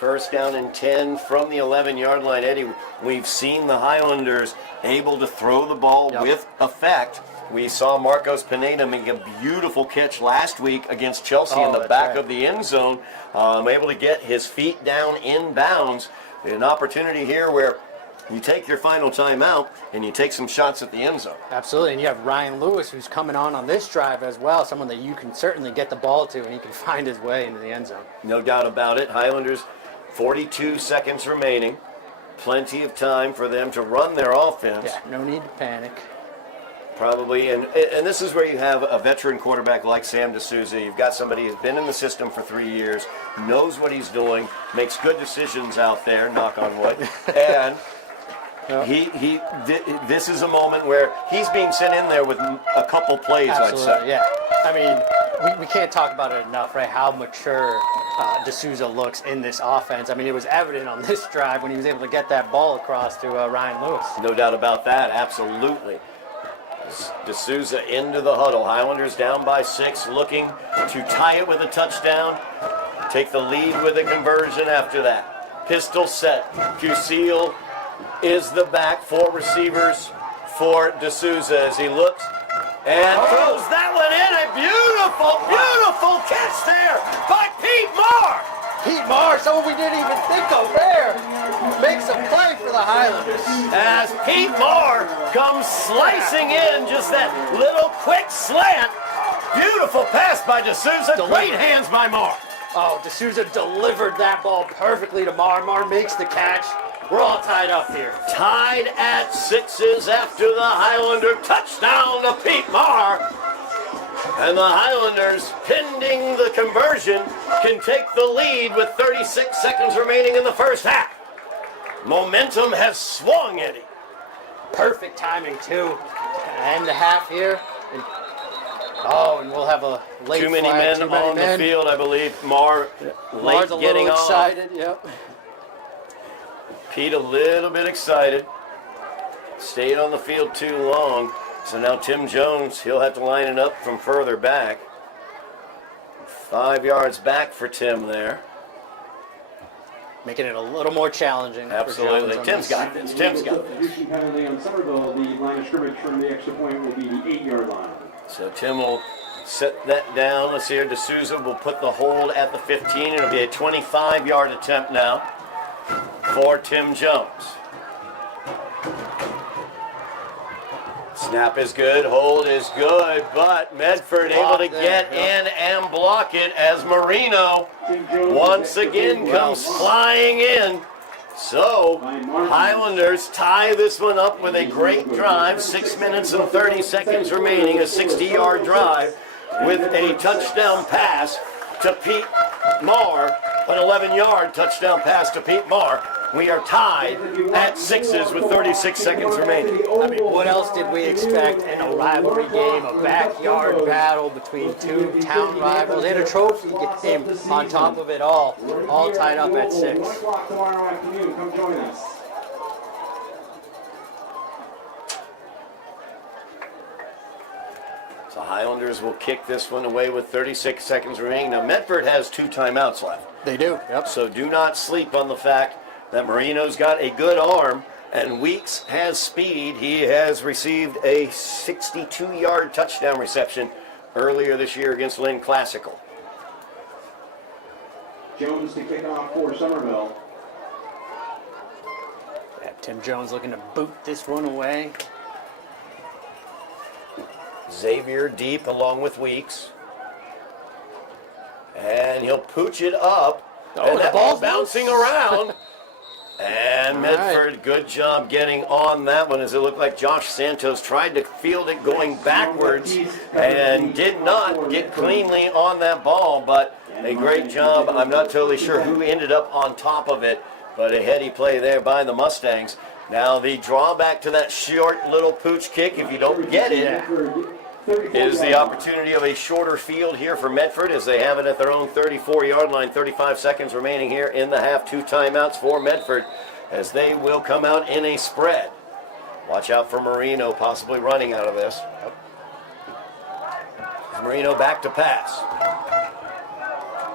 First down and 10 from the 11-yard line. Eddie, we've seen the Highlanders able to throw the ball with effect. We saw Marcos Pineda make a beautiful catch last week against Chelsea in the back of the end zone, able to get his feet down in bounds. An opportunity here where you take your final timeout and you take some shots at the end zone. Absolutely, and you have Ryan Lewis who's coming on this drive as well, someone that you can certainly get the ball to and he can find his way into the end zone. No doubt about it. Highlanders, 42 seconds remaining. Plenty of time for them to run their offense. Yeah, no need to panic. Probably, and this is where you have a veteran quarterback like Sam D'Souza. You've got somebody who's been in the system for 3 years, knows what he's doing, makes good decisions out there, knock on wood, and this is a moment where he's being sent in there with a couple plays, Absolutely, I'd say. Yeah. I mean, we can't talk about it enough, right? How mature D'Souza looks in this offense. I mean, it was evident on this drive when he was able to get that ball across to Ryan Lewis. No doubt about that, absolutely. D'Souza into the huddle. Highlanders down by 6, looking to tie it with a touchdown. Take the lead with a conversion after that. Pistol set. Fusil is the back. 4 receivers for D'Souza as he looks and throws that one in. A beautiful catch there by Pete Marr. Pete Marr, someone we didn't even think of there, makes a play for the Highlanders. As Pete Marr comes slicing in, just that little quick slant. Beautiful pass by D'Souza. Great hands by Marr. Oh, D'Souza delivered that ball perfectly to Marr. Marr makes the catch. We're all tied up here. Tied at 6s after the Highlander touchdown to Pete Marr. And the Highlanders, pending the conversion, can take the lead with 36 seconds remaining in the first half. Momentum has swung, Eddie. Perfect timing, too. End the half here. And we'll have a late Too many flag, men on the field, I believe. Marr Marr's a getting little off. excited, yep. Pete a little bit excited. Stayed on the field too long. So now Tim Jones, he'll have to line it up from further back. 5 yards back for Tim there. Making it a little more challenging. Absolutely. Tim's got this. Tim's got this. Execution penalty on Somerville. The line of scrimmage from the extra point will be the 8-yard line. So Tim will set that down. Let's see here. D'Souza will put the hold at the 15. It'll be a 25-yard attempt now for Tim Jones. Snap is good, hold is good, but Medford able to get in and block it as Marino once again comes flying in. So Highlanders tie this one up with a great drive, 6 minutes and 30 seconds remaining, a 60-yard drive with a touchdown pass to Pete Marr, an 11-yard touchdown pass to Pete Marr. We are tied at 6s with 36 seconds remaining. I mean, what else did we expect in a rivalry game, a backyard battle between two town rivals, and a trophy game on top of it all tied up at 6. 1 o'clock tomorrow afternoon. Come join us. So Highlanders will kick this one away with 36 seconds remaining. Now Medford has 2 timeouts left. They do. Yep. So do not sleep on the fact that Marino's got a good arm and Weeks has speed. He has received a 62-yard touchdown reception earlier this year against Lynn Classical. Jones to kick off for Somerville. Yeah, Tim Jones looking to boot this one away. Xavier deep along with Weeks. And he'll pooch it up. And that ball's bouncing around. And Medford, good job getting on that one, as it looked like Josh Santos tried to field it going backwards and did not get cleanly on that ball, but a great job. I'm not totally sure who ended up on top of it, but a heady play there by the Mustangs. Now the drawback to that short little pooch kick, if you don't get it, is the opportunity of a shorter field here for Medford, as they have it at their own 34-yard line. 35 seconds remaining here in the half. 2 timeouts for Medford, as they will come out in a spread. Watch out for Marino possibly running out of this. Marino back to pass.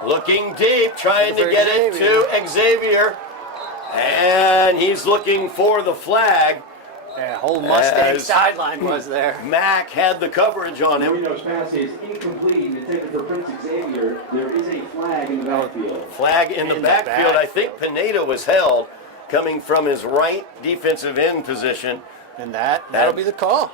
Looking deep, trying to get it to Xavier. And he's looking for the flag. Yeah, whole Mustang sideline was there. Mack had the coverage on him. Marino's pass is incomplete and intended for Prince Xavier. There is a flag in the backfield. Flag in the backfield. I think Pineda was held coming from his right defensive end position. And that'll be the call.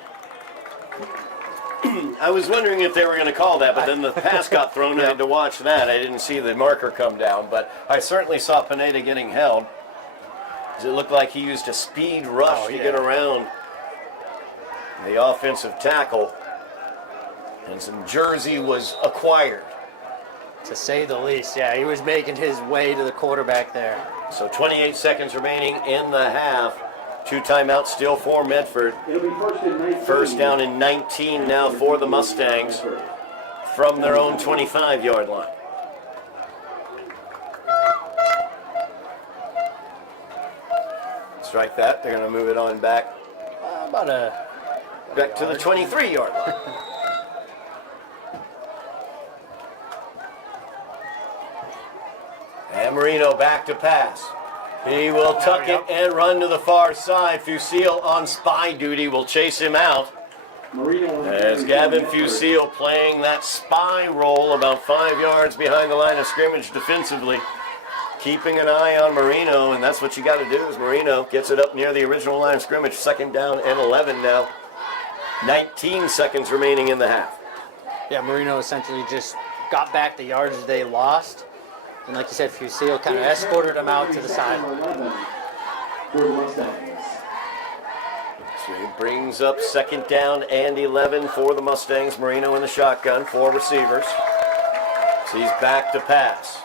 I was wondering if they were going to call that, but then the pass got thrown. I had to watch that. I didn't see the marker come down, but I certainly saw Pineda getting held. It looked like he used a speed rush to get around the offensive tackle, and some jersey was acquired. To say the least, yeah, he was making his way to the quarterback there. So 28 seconds remaining in the half. 2 timeouts still for Medford. It'll be First down and 19 now for the Mustangs from their own 25-yard line. Strike that. They're going to move it on back. Back to the 23-yard line. And Marino back to pass. He will tuck it and run to the far side. Fusil on spy duty will chase him out. As Gavin Fusil playing that spy role about 5 yards behind the line of scrimmage defensively. Keeping an eye on Marino, and that's what you got to do. Is Marino gets it up near the original line of scrimmage. 2nd down and 11 now. 19 seconds remaining in the half. Yeah, Marino essentially just got back the yards they lost. And like you said, Fusil kind of escorted him out to the side. So he brings up 2nd down and 11 for the Mustangs. Marino in the shotgun, 4 receivers. So he's back to pass.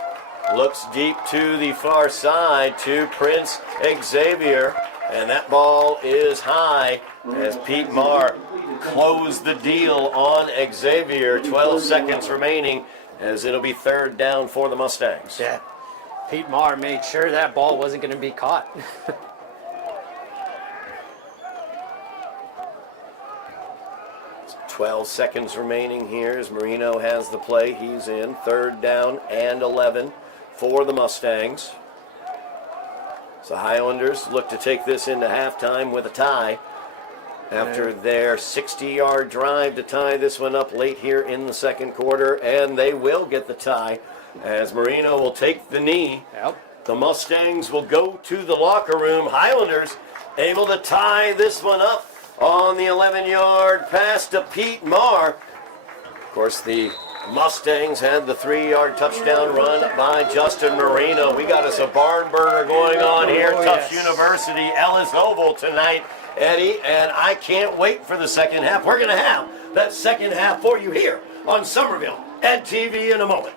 Looks deep to the far side to Prince Xavier. And that ball is high as Pete Marr closed the deal on Xavier. 12 seconds remaining as it'll be 3rd down for the Mustangs. Yeah, Pete Marr made sure that ball wasn't going to be caught. 12 seconds remaining here as Marino has the play. He's in 3rd down and 11 for the Mustangs. So Highlanders look to take this into halftime with a tie after their 60-yard drive to tie this one up late here in the 2nd quarter, and they will get the tie as Marino will take the knee. Yep. The Mustangs will go to the locker room. Highlanders able to tie this one up on the 11-yard pass to Pete Marr. Of course, the Mustangs had the 3-yard touchdown run by Justin Marino. We got us a barn burner going on here. Tufts University, Ellis Oval tonight, Eddie, and I can't wait for the 2nd half. We're going to have that 2nd half for you here on Somerville Ed TV in a moment.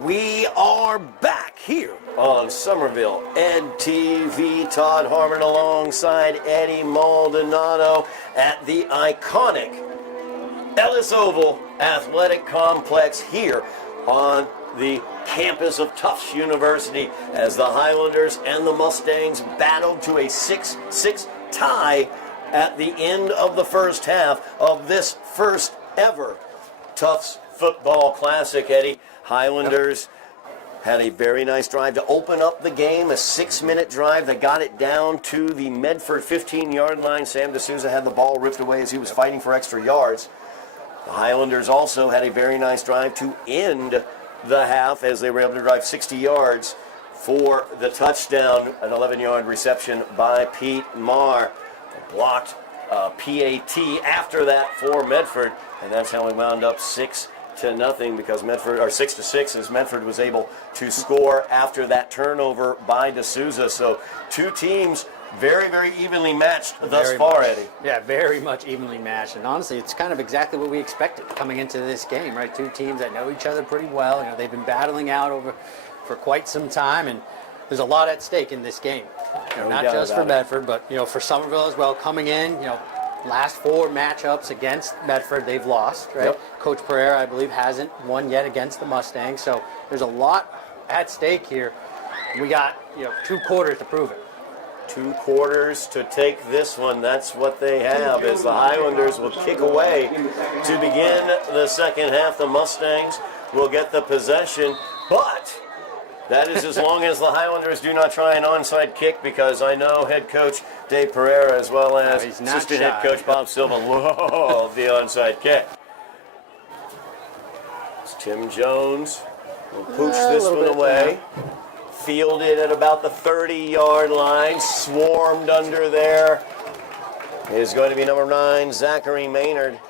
We are back here on Somerville EdTV. Todd Harmon alongside Eddy Maldonado at the iconic Ellis Oval Athletic Complex here on the campus of Tufts University as the Highlanders and the Mustangs battled to a 6-6 tie at the end of the first half of this first ever Tufts Football Classic, Eddy. Highlanders had a very nice drive to open up the game, a 6-minute drive that got it down to the Medford 15-yard line. Sam D'Souza had the ball ripped away as he was fighting for extra yards. The Highlanders also had a very nice drive to end the half as they were able to drive 60 yards for the touchdown, an 11-yard reception by Pete Marr. Blocked PAT after that for Medford, and that's how we wound up 6-0 because Medford, or 6-6, as Medford was able to score after that turnover by D'Souza. So two teams very, very evenly matched thus far, Eddy. Yeah, very much evenly matched. And honestly, it's kind of exactly what we expected coming into this game, right? Two teams that know each other pretty well. You know, they've been battling out for quite some time, and there's a lot at stake in this game. You know, not just for Medford, but you know, for Somerville as well. Coming in, you know, last 4 matchups against Medford, they've lost, right? Yep. Coach Pereira, I believe, hasn't won yet against the Mustangs. So there's a lot at stake here. We got, you know, 2 quarters to prove it. 2 quarters to take this one. That's what they have, as the Highlanders will kick away to begin the second half. The Mustangs will get the possession, but that is as long as the Highlanders do not try an onside kick, because I know head coach Dave Pereira as well as assistant head coach Bob Silva love the onside kick. It's Tim Jones will pooch this one away. Fielded at about the 30-yard line, swarmed under there is going to be number 9, Zachary Maynard,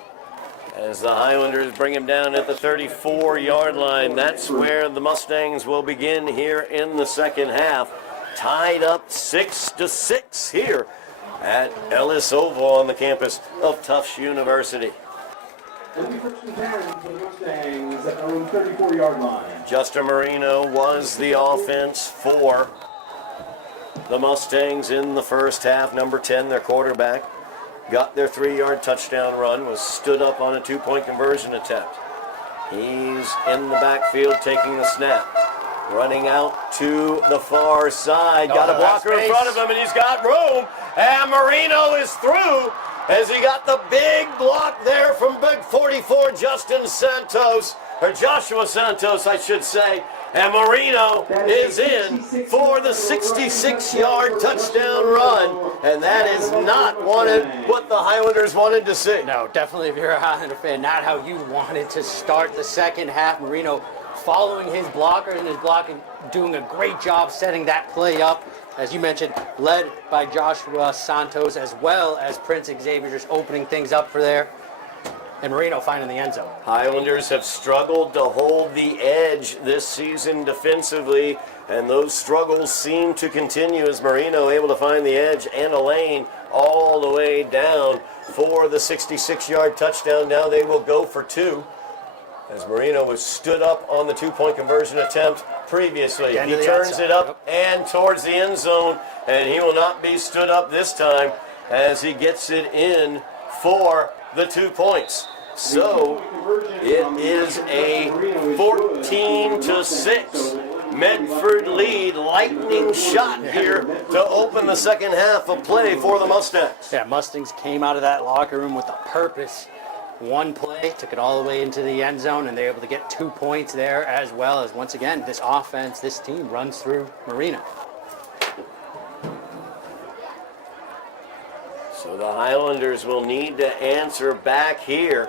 as the Highlanders bring him down at the 34-yard line. That's where the Mustangs will begin here in the second half. Tied up 6-6 here at Ellis Oval on the campus of Tufts University. Justin Marino was the offense for the Mustangs in the first half. Number 10, their quarterback, got their 3-yard touchdown run, was stood up on a 2-point conversion attempt. He's in the backfield taking the snap. Running out to the far side. Got a blocker in front of him, and he's got room. And Marino is through as he got the big block there from big 44 Joshua Santos, I should say. And Marino is in for the 66-yard touchdown run. And that is not what the Highlanders wanted to see. No, definitely if you're a Highlander fan, not how you wanted to start the second half. Marino following his blocker and his blocking, doing a great job setting that play up. As you mentioned, led by Joshua Santos as well as Prince Xavier, just opening things up for there. And Marino finding the end zone. Highlanders have struggled to hold the edge this season defensively, and those struggles seem to continue as Marino able to find the edge and a lane all the way down for the 66-yard touchdown. Now they will go for 2, as Marino was stood up on the 2-point conversion attempt previously. He turns it up and towards the end zone, and he will not be stood up this time as he gets it in for the 2 points. So it is a 14-6 Medford lead. Lightning shot here to open the second half of play for the Mustangs. Yeah, Mustangs came out of that locker room with a purpose. One play, took it all the way into the end zone, and they were able to get 2 points there, as well as, once again, this offense, this team runs through Marino. So the Highlanders will need to answer back here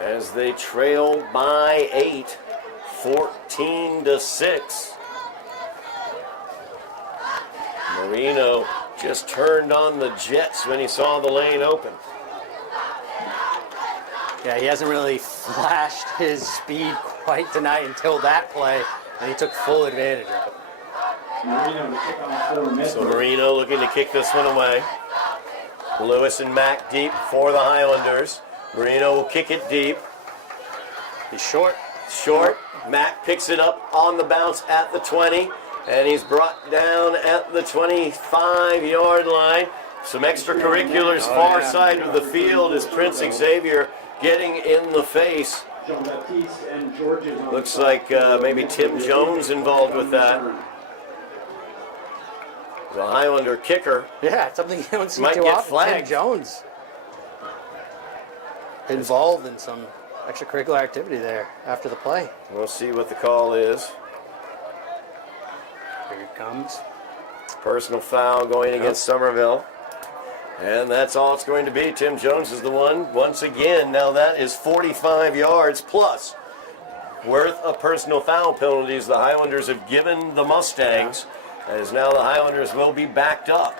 as they trail by 8, 14-6. Marino just turned on the jets when he saw the lane open. Yeah, he hasn't really flashed his speed quite tonight until that play, and he took full advantage of it. So Marino looking to kick this one away. Lewis and Mack deep for the Highlanders. Marino will kick it deep. He's short. Short. Mack picks it up on the bounce at the 20, and he's brought down at the 25-yard line. Some extracurriculars far side of the field as Prince Xavier getting in the face. Looks like maybe Tim Jones involved with that. The Highlander kicker. Yeah, it's something you don't see Might too get often. flagged. Tim Jones involved in some extracurricular activity there after the play. We'll see what the call is. Here it comes. Personal foul going against Somerville. And that's all it's going to be. Tim Jones is the one once again. Now that is 45 yards plus worth of personal foul penalties the Highlanders have given the Mustangs. As now the Highlanders will be backed up.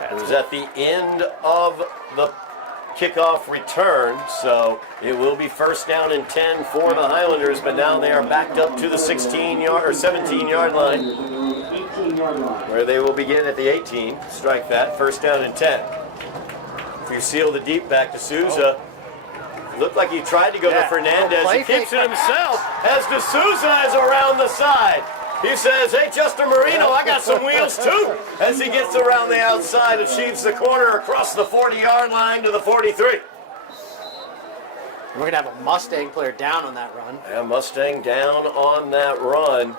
It was at the end of the kickoff return, so it will be first down and 10 for the Highlanders, but now they are backed up to the 16-yard or 17-yard line, where they will begin at the 18. Strike that. First down and 10. If you seal the deep back to Souza, looked like he tried to go to Fernandez. He keeps it himself as D'Souza is around the side. He says, hey, Justin Marino, I got some wheels too. As he gets around the outside, achieves the corner across the 40-yard line to the 43. We're going to have a Mustang player down on that run. And Mustang down on that run.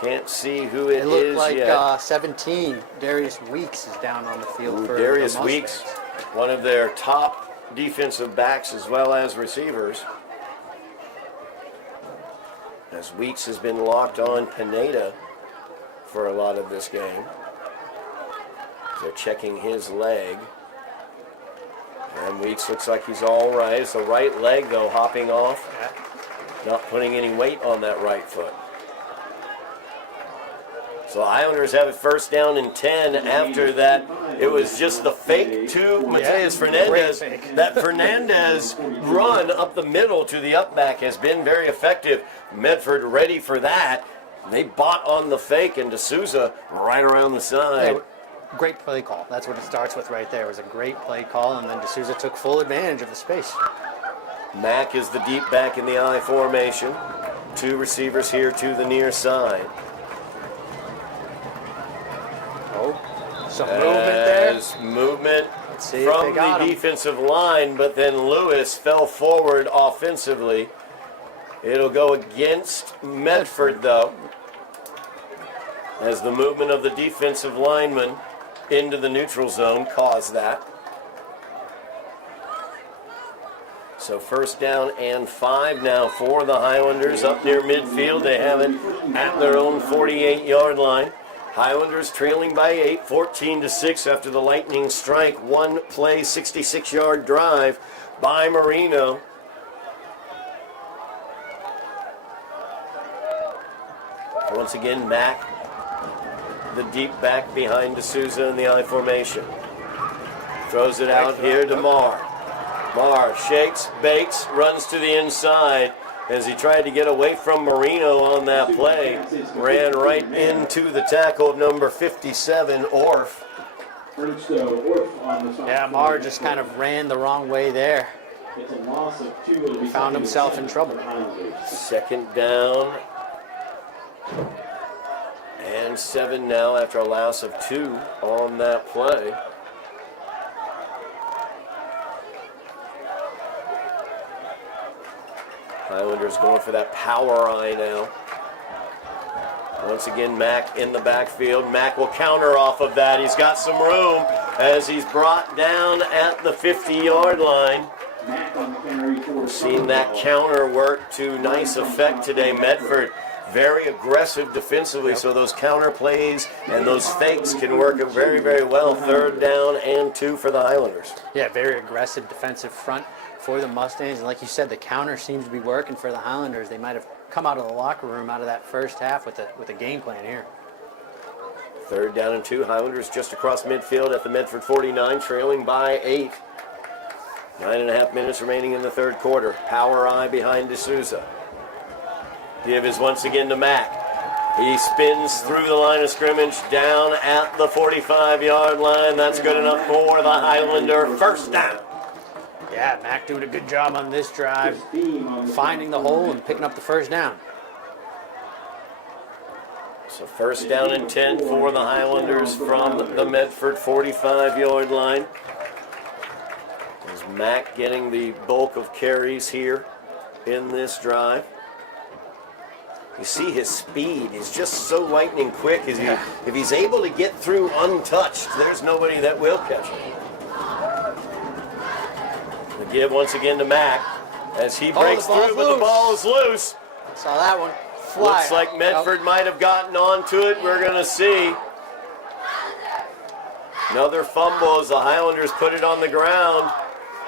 Can't see who it looked is like yet. 17, Darius Weeks is down on the field for Darius the Weeks, Mustangs. one of their top defensive backs as well as receivers. As Weeks has been locked on Pineda for a lot of this game. They're checking his leg. And Weeks looks like he's all right. It's the right leg, though, hopping off. Not putting any weight on that right foot. So Islanders have it first down and 10 after that. It was just the fake to Mateus Fernandez. That Fernandez run up the middle to the upback has been very effective. Medford ready for that. They bought on the fake, and D'Souza right around the side. Yeah, great play call. That's what it starts with right there. It was a great play call, and then D'Souza took full advantage of the space. Mack is the deep back in the I formation. Two receivers here to the near side. Some movement there. Movement See from if they got the him. defensive line, but then Lewis fell forward offensively. It'll go against Medford, though, as the movement of the defensive lineman into the neutral zone caused that. So first down and 5 now for the Highlanders up near midfield. They have it at their own 48-yard line. Highlanders trailing by 8, 14-6 after the lightning strike. One play, 66-yard drive by Marino. Once again, Mack, the deep back behind D'Souza in the I formation. Throws it out here to Marr. Marr shakes, bakes, runs to the inside. As he tried to get away from Marino on that play, ran right into the tackle of number 57, Orff. Yeah, Marr just kind of ran the wrong way there. Found himself in trouble. Second down and 7 now after a loss of 2 on that play. Highlanders going for that power eye now. Once again, Mack in the backfield. Mack will counter off of that. He's got some room as he's brought down at the 50-yard line. We've seen that counter work to nice effect today. Medford very aggressive defensively, so those counter plays and those fakes can work very, very well. Third down and 2 for the Highlanders. Yeah, very aggressive defensive front for the Mustangs, and like you said, the counter seems to be working for the Highlanders. They might have come out of the locker room out of that first half with a game plan here. Third down and 2. Highlanders just across midfield at the Medford 49, trailing by 8. 9.5 minutes remaining in the third quarter. Power eye behind D'Souza. Give is once again to Mack. He spins through the line of scrimmage down at the 45-yard line. That's good enough for the Highlander first down. Yeah, Mac doing a good job on this drive, finding the hole and picking up the first down. So first down and 10 for the Highlanders from the Medford 45-yard line. Is Mac getting the bulk of carries here in this drive. You see his speed. He's just so lightning quick. If he's able to get through untouched, there's nobody that will catch him. The give once again to Mac as he breaks through, but the ball is loose. Saw that one fly. Looks like Medford might have gotten onto it. We're going to see. Another fumble as the Highlanders put it on the ground.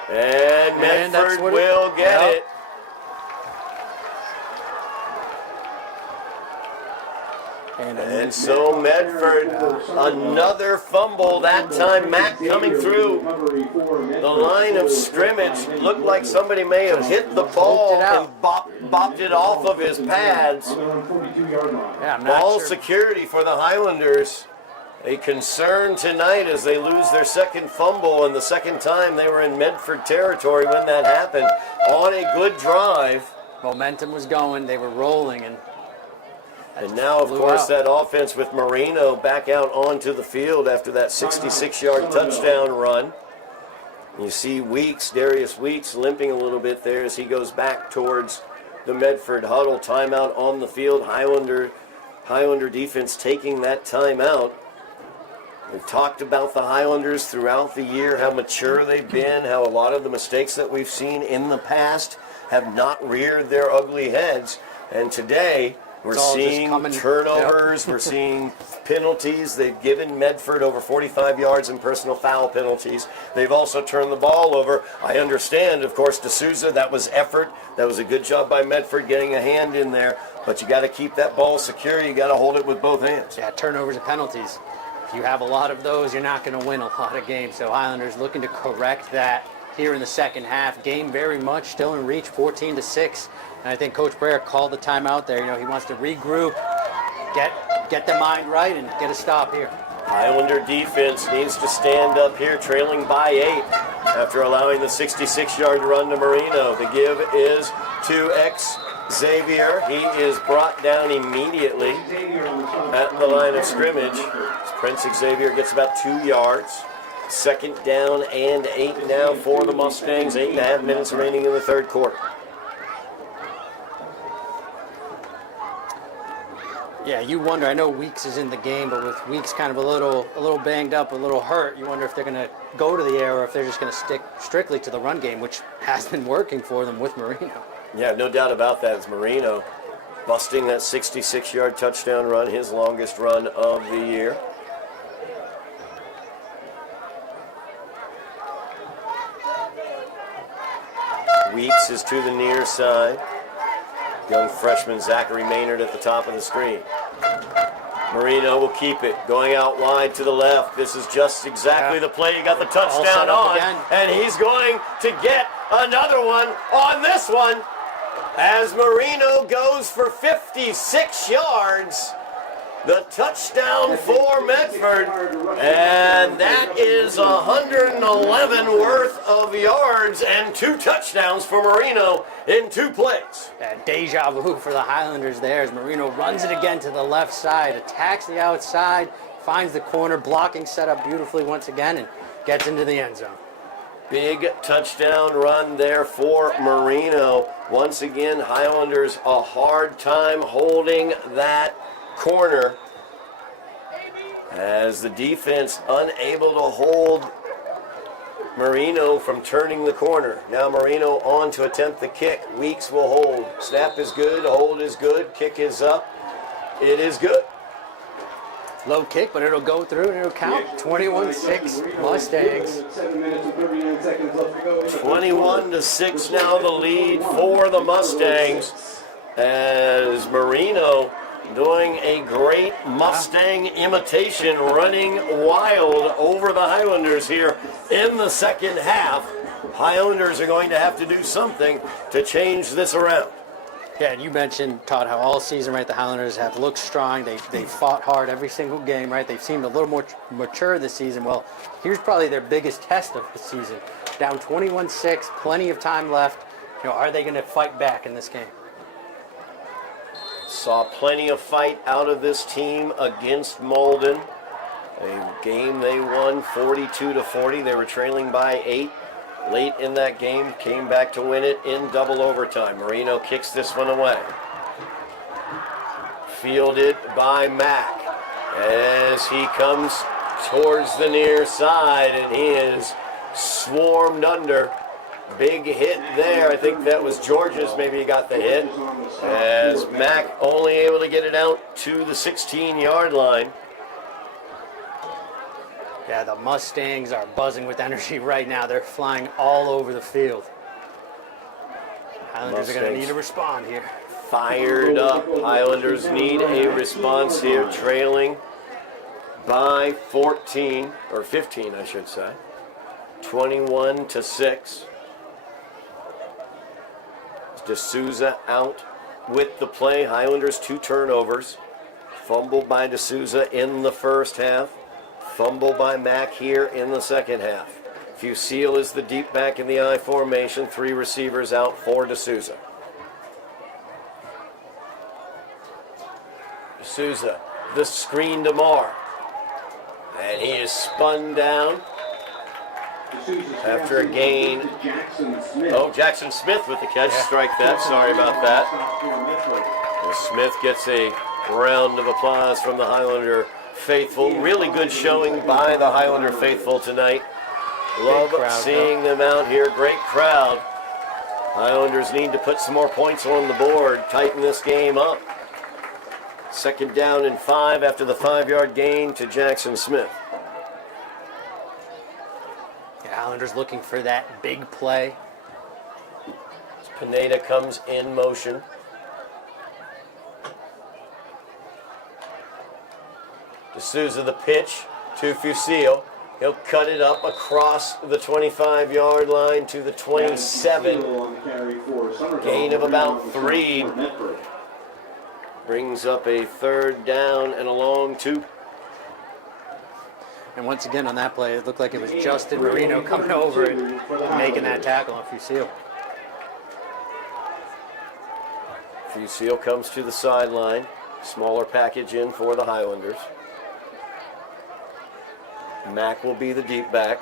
And Medford will get it. And so Medford, another fumble, that time Mac coming through the line of scrimmage. Looked like somebody may have hit the ball and bopped it off of his pads. Ball security for the Highlanders. A concern tonight as they lose their second fumble and the second time they were in Medford territory when that happened on a good drive. Momentum was going, they were rolling, and now, of course, that offense with Marino back out onto the field after that 66-yard touchdown run. You see Darius Weeks limping a little bit there as he goes back towards the Medford huddle. Timeout on the field. Highlander defense taking that timeout. We've talked about the Highlanders throughout the year, how mature they've been, how a lot of the mistakes that we've seen in the past have not reared their ugly heads. And today, we're seeing turnovers, we're seeing penalties. They've given Medford over 45 yards in personal foul penalties. They've also turned the ball over. I understand, of course, D'Souza, that was effort. That was a good job by Medford getting a hand in there. But you got to keep that ball secure. You got to hold it with both hands. Yeah, turnovers and penalties. If you have a lot of those, you're not going to win a lot of games. So Highlanders looking to correct that here in the second half. Game very much still in reach, 14-6. And I think Coach Breyer called the timeout there. You know, he wants to regroup, get the mind right, and get a stop here. Highlander defense needs to stand up here, trailing by 8 after allowing the 66-yard run to Marino. The give is to Xavier. He is brought down immediately at the line of scrimmage. Prince Xavier gets about 2 yards. Second down and 8 now for the Mustangs. 8.5 minutes remaining in the third quarter. Yeah, you wonder. I know Weeks is in the game, but with Weeks kind of a little banged up, a little hurt, you wonder if they're going to go to the air or if they're just going to stick strictly to the run game, which has been working for them with Marino. Yeah, no doubt about that. It's Marino busting that 66-yard touchdown run, his longest run of the year. Weeks is to the near side. Young freshman Zachary Maynard at the top of the screen. Marino will keep it. Going out wide to the left. This is just exactly the play. You got the touchdown on. And he's going to get another one on this one. As Marino goes for 56 yards. The touchdown for Medford. And that is 111 worth of yards and 2 touchdowns for Marino in 2 plays. Deja vu for the Highlanders there as Marino runs it again to the left side, attacks the outside, finds the corner, blocking set up beautifully once again, and gets into the end zone. Big touchdown run there for Marino. Once again, Highlanders a hard time holding that corner as the defense unable to hold Marino from turning the corner. Now Marino on to attempt the kick. Weeks will hold. Snap is good, hold is good, kick is up. It is good. Low kick, but it'll go through and it'll count. 21-6 Mustangs. 21-6 now the lead for the Mustangs as Marino doing a great Mustang imitation, running wild over the Highlanders here in the second half. Highlanders are going to have to do something to change this around. Yeah, and you mentioned, Todd, how all season, right, the Highlanders have looked strong. They fought hard every single game, right? They've seemed a little more mature this season. Well, here's probably their biggest test of the season. down 21-6, plenty of time left. Are they going to fight back in this game? Saw plenty of fight out of this team against Malden. A game they won 42-40. They were trailing by 8 late in that game. Came back to win it in double overtime. Marino kicks this one away. Fielded by Mack as he comes towards the near side, and he is swarmed under. Big hit there. I think that was George's. Maybe he got the hit. As Mack only able to get it out to the 16-yard line. Yeah, the Mustangs are buzzing with energy right now. They're flying all over the field. Highlanders are going to need to respond here. Fired up. Highlanders need a response here, trailing by 14, or 15, I should say. 21-6. D'Souza out with the play. Highlanders 2 turnovers. Fumble by D'Souza in the first half. Fumble by Mack here in the second half. Fusil is the deep back in the I formation. 3 receivers out for D'Souza. D'Souza, the screen to Marr. And he is spun down after a gain. Jackson Smith with the catch. Strike that. Sorry about that. Well, Smith gets a round of applause from the Highlander faithful. Really good showing by the Highlander faithful tonight. Love seeing them out here. Great crowd. Highlanders need to put some more points on the board. Tighten this game up. 2nd down and 5 after the 5-yard gain to Jackson Smith. Highlanders looking for that big play. Pineda comes in motion. D'Souza the pitch to Fusil. He'll cut it up across the 25-yard line to the 27. Gain of about 3. Brings up a 3rd down and a long 2. And once again on that play, it looked like it was Justin Marino coming over and making that tackle on Fusil. Fusil comes to the sideline. Smaller package in for the Highlanders. Mack will be the deep back.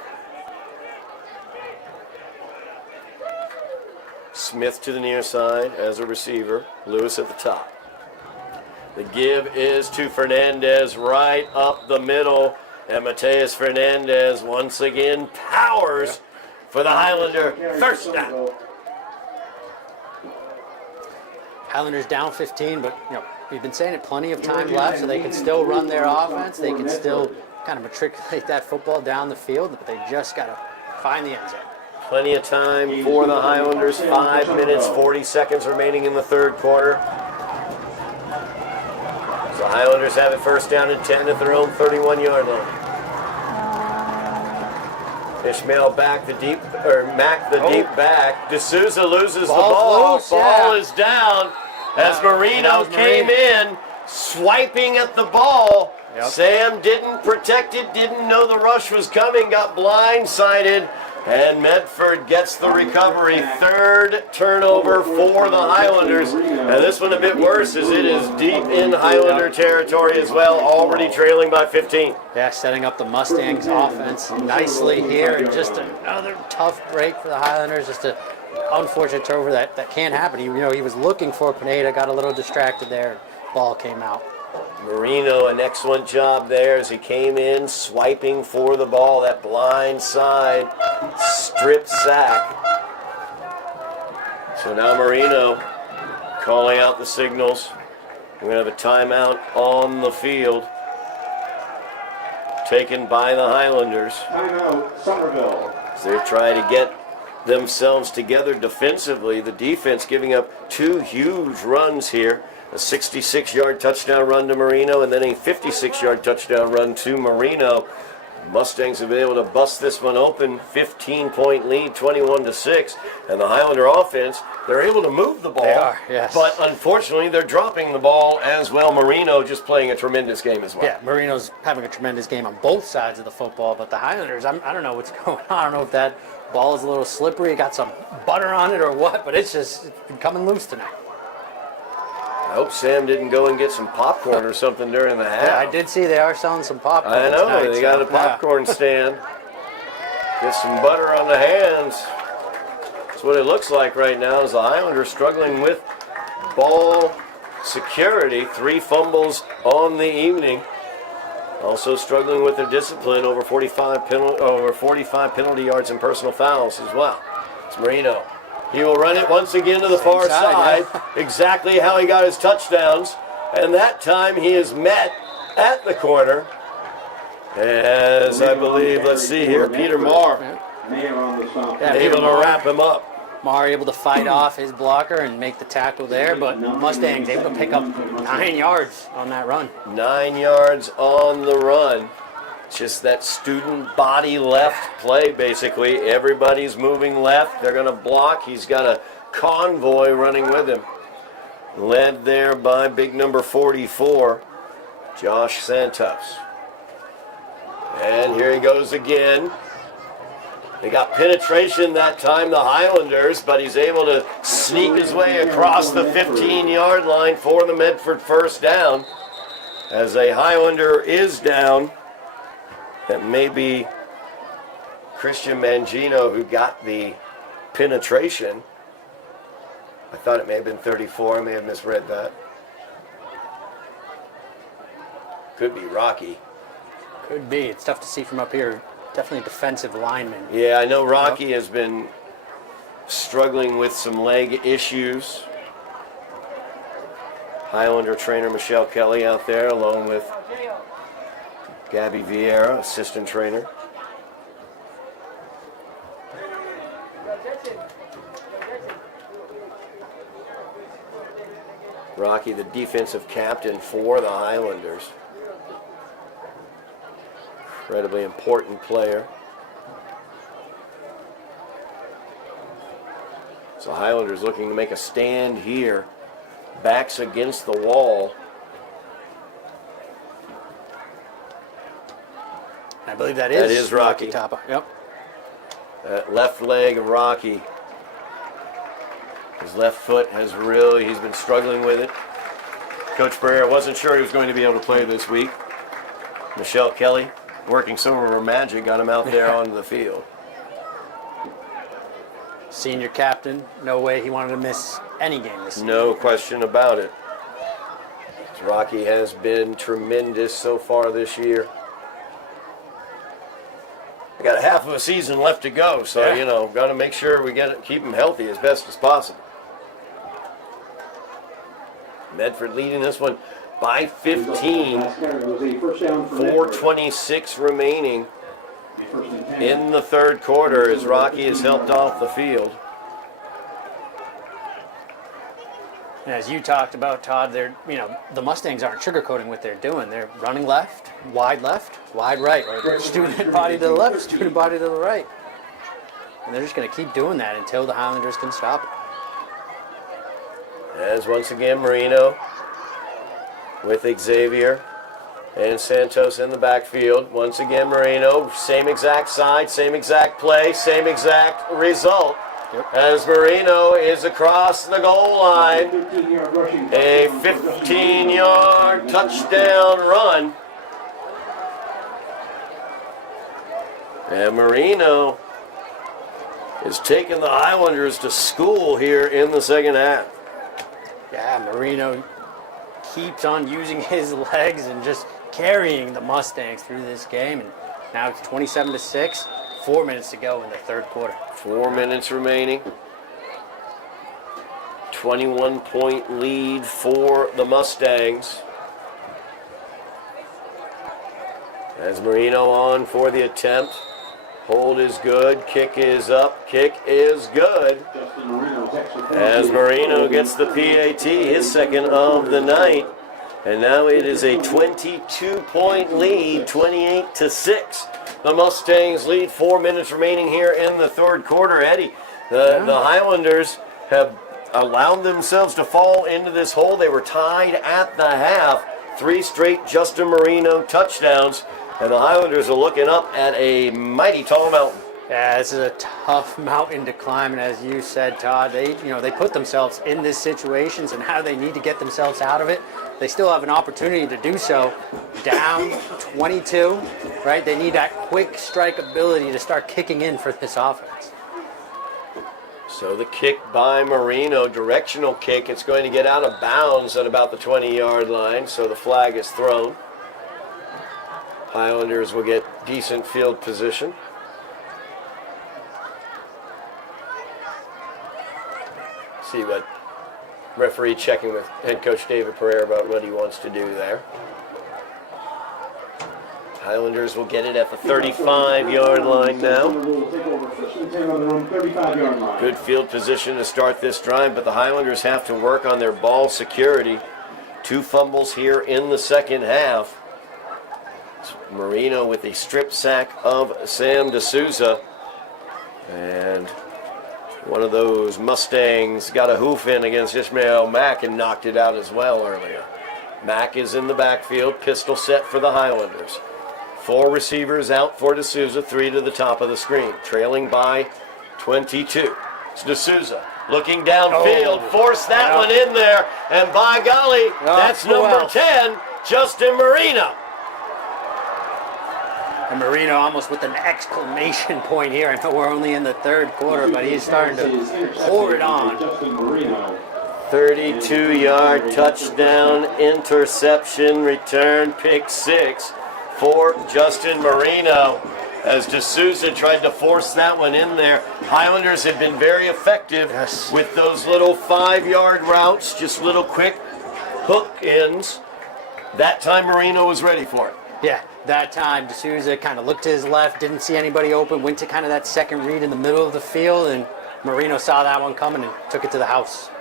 Smith to the near side as a receiver. Lewis at the top. The give is to Fernandez right up the middle. And Mateus Fernandez once again powers for the Highlander first down. Highlanders down 15, but we've been saying it, plenty of time left, so they can still run their offense. They can still kind of matriculate that football down the field, but they just got to find the end zone. Plenty of time for the Highlanders. 5 minutes, 40 seconds remaining in the 3rd quarter. The Highlanders have it first down and 10 at their own 31-yard line. Ishmael back the deep, or Mack the deep back. D'Souza loses the ball. Ball is down as Marino came in, swiping at the ball. Sam didn't protect it, didn't know the rush was coming, got blindsided, and Medford gets the recovery. 3rd turnover for the Highlanders. And this one a bit worse as it is deep in Highlander territory as well, already trailing by 15. Yeah, setting up the Mustangs offense nicely here, and just another tough break for the Highlanders. Just an unfortunate turnover that can't happen. He was looking for Pineda, got a little distracted there, ball came out. Marino, an excellent job there as he came in, swiping for the ball. That blind side strip sack. So now Marino calling out the signals. We're going to have a timeout on the field taken by the Highlanders. Timeout, Somerville. As they try to get themselves together defensively. The defense giving up 2 huge runs here. A 66-yard touchdown run to Marino and then a 56-yard touchdown run to Marino. Mustangs have been able to bust this one open. 15-point lead, 21-6. And the Highlander offense, they're able to move the ball. They are, yes. But unfortunately, they're dropping the ball as well. Marino just playing a tremendous game as well. Yeah, Marino's having a tremendous game on both sides of the football. But the Highlanders, I don't know what's going on. I don't know if that Ball is a little slippery. It got some butter on it or what, but it's been coming loose tonight. I hope Sam didn't go and get some popcorn or something during the half. Yeah, I did see they are selling some popcorn I know, tonight, they got a popcorn stand. Get some butter on the hands. That's what it looks like right now, is the Highlanders struggling with ball security. 3 fumbles on the evening. Also struggling with their discipline, over 45 penalty yards and personal fouls as well. It's Marino. He will run it once again to the far side, exactly how he got his touchdowns. And that time he is met at the corner. As I believe, let's see here, Peter Marr able to wrap him up. Marr able to fight off his blocker and make the tackle there, but Mustangs able to pick up 9 yards on that run. 9 yards on the run. Just that student body left play, basically. Everybody's moving left. They're going to block. He's got a convoy running with him. Led there by big number 44, Josh Santos. And here he goes again. They got penetration that time, the Highlanders, but he's able to sneak his way across the 15-yard line for the Medford first down. As a Highlander is down. That may be Christian Mangino who got the penetration. I thought it may have been 34. I may have misread that. Could be Rocky. Could be. It's tough to see from up here. Definitely defensive lineman. Yeah, I know Rocky has been struggling with some leg issues. Highlander trainer Michelle Kelly out there along with Gabby Vieira, assistant trainer. Rocky, the defensive captain for the Highlanders. Incredibly important player. So Highlanders looking to make a stand here. Backs against the wall. I believe that is Rocky. Tapa. Yep. That left leg of Rocky. His left foot has really, he's been struggling with it. Coach Barrera wasn't sure he was going to be able to play this week. Michelle Kelly, working some of her magic, got him out there onto the field. Senior captain, no way he wanted to miss any game this season. No question about it. Rocky has been tremendous so far this year. We got a half of a season left to go, so you know, got to make sure we keep him healthy as best as possible. Medford leading this one by 15. 4:26 remaining in the third quarter as Rocky is helped off the field. And as you talked about, Todd, the Mustangs aren't sugarcoating what they're doing. They're running left, wide right, or student body to the left, student body to the right. And they're just going to keep doing that until the Highlanders can stop it. As once again Marino with Xavier and Santos in the backfield. Once again Marino, same exact side, same exact play, same exact result. As Marino is across the goal line. A 15-yard touchdown run. And Marino is taking the Highlanders to school here in the second half. Yeah, Marino keeps on using his legs and just carrying the Mustangs through this game. And now it's 27-6, 4 minutes to go in the third quarter. 4 minutes remaining. 21-point lead for the Mustangs. As Marino on for the attempt. Hold is good. Kick is up. Kick is good. As Marino gets the PAT, his second of the night. And now it is a 22-point lead, 28-6. The Mustangs lead. 4 minutes remaining here in the third quarter. Eddy, the Highlanders have allowed themselves to fall into this hole. They were tied at the half. 3 straight Justin Marino touchdowns. And the Highlanders are looking up at a mighty tall mountain. Yeah, this is a tough mountain to climb, and as you said, Todd, they put themselves in this situations, and how they need to get themselves out of it. They still have an opportunity to do so. Down 22, right? They need that quick strike ability to start kicking in for this offense. So the kick by Marino, directional kick. It's going to get out of bounds at about the 20-yard line, so the flag is thrown. Highlanders will get decent field position. See what referee checking with head coach David Pereira about what he wants to do there. Highlanders will get it at the 35-yard line now. Good field position to start this drive, but the Highlanders have to work on their ball security. 2 fumbles here in the second half. Marino with a strip sack of Sam D'Souza. And one of those Mustangs got a hoof in against Ishmael Mack and knocked it out as well earlier. Mack is in the backfield, pistol set for the Highlanders. 4 receivers out for D'Souza, 3 to the top of the screen, trailing by 22. It's D'Souza looking downfield, forced that one in there, and by golly, that's number 10, Justin Marino. And Marino almost with an exclamation point here. I know we're only in the third quarter, but he's starting to pour it on. 32-yard touchdown, interception, return, pick 6 for Justin Marino. As D'Souza tried to force that one in there. Highlanders have been very effective with those little 5-yard routes, just little quick hook ends. That time Marino was ready for it. Yeah, that time D'Souza kind of looked to his left, didn't see anybody open, went to kind of that second read in the middle of the field, and Marino saw that one coming and took it to the house.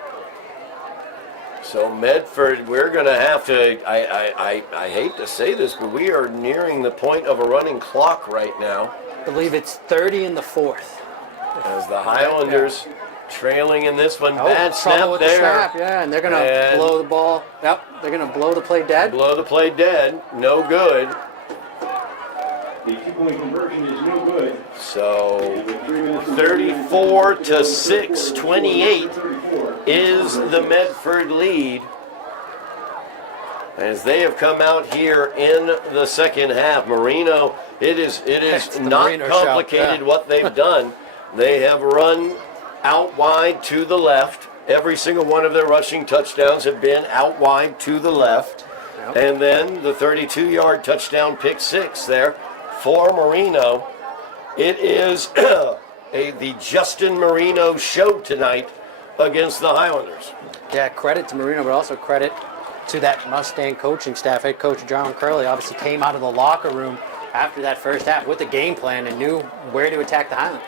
So Medford, we're going to have to, I hate to say this, but we are nearing the point of a running clock right now. I believe it's 30 in the fourth. As the Highlanders trailing in this one. Bad snap with there. The snap, yeah, and they're going to blow the ball. Yep, they're going to blow the play dead. Blow the play dead. No good. The 2-point conversion is no good. So 34 to 6, 28 is the Medford lead. As they have come out here in the second half. Marino, it is not Marino complicated what they've done. They have run out wide to the left. Every single one of their rushing touchdowns have been out wide to the left. Yep. And then the 32-yard touchdown pick 6 there for Marino. It is the Justin Marino show tonight against the Highlanders. Yeah, credit to Marino, but also credit to that Mustang coaching staff. Head coach John Curley obviously came out of the locker room after that first half with a game plan and knew where to attack the Highlanders.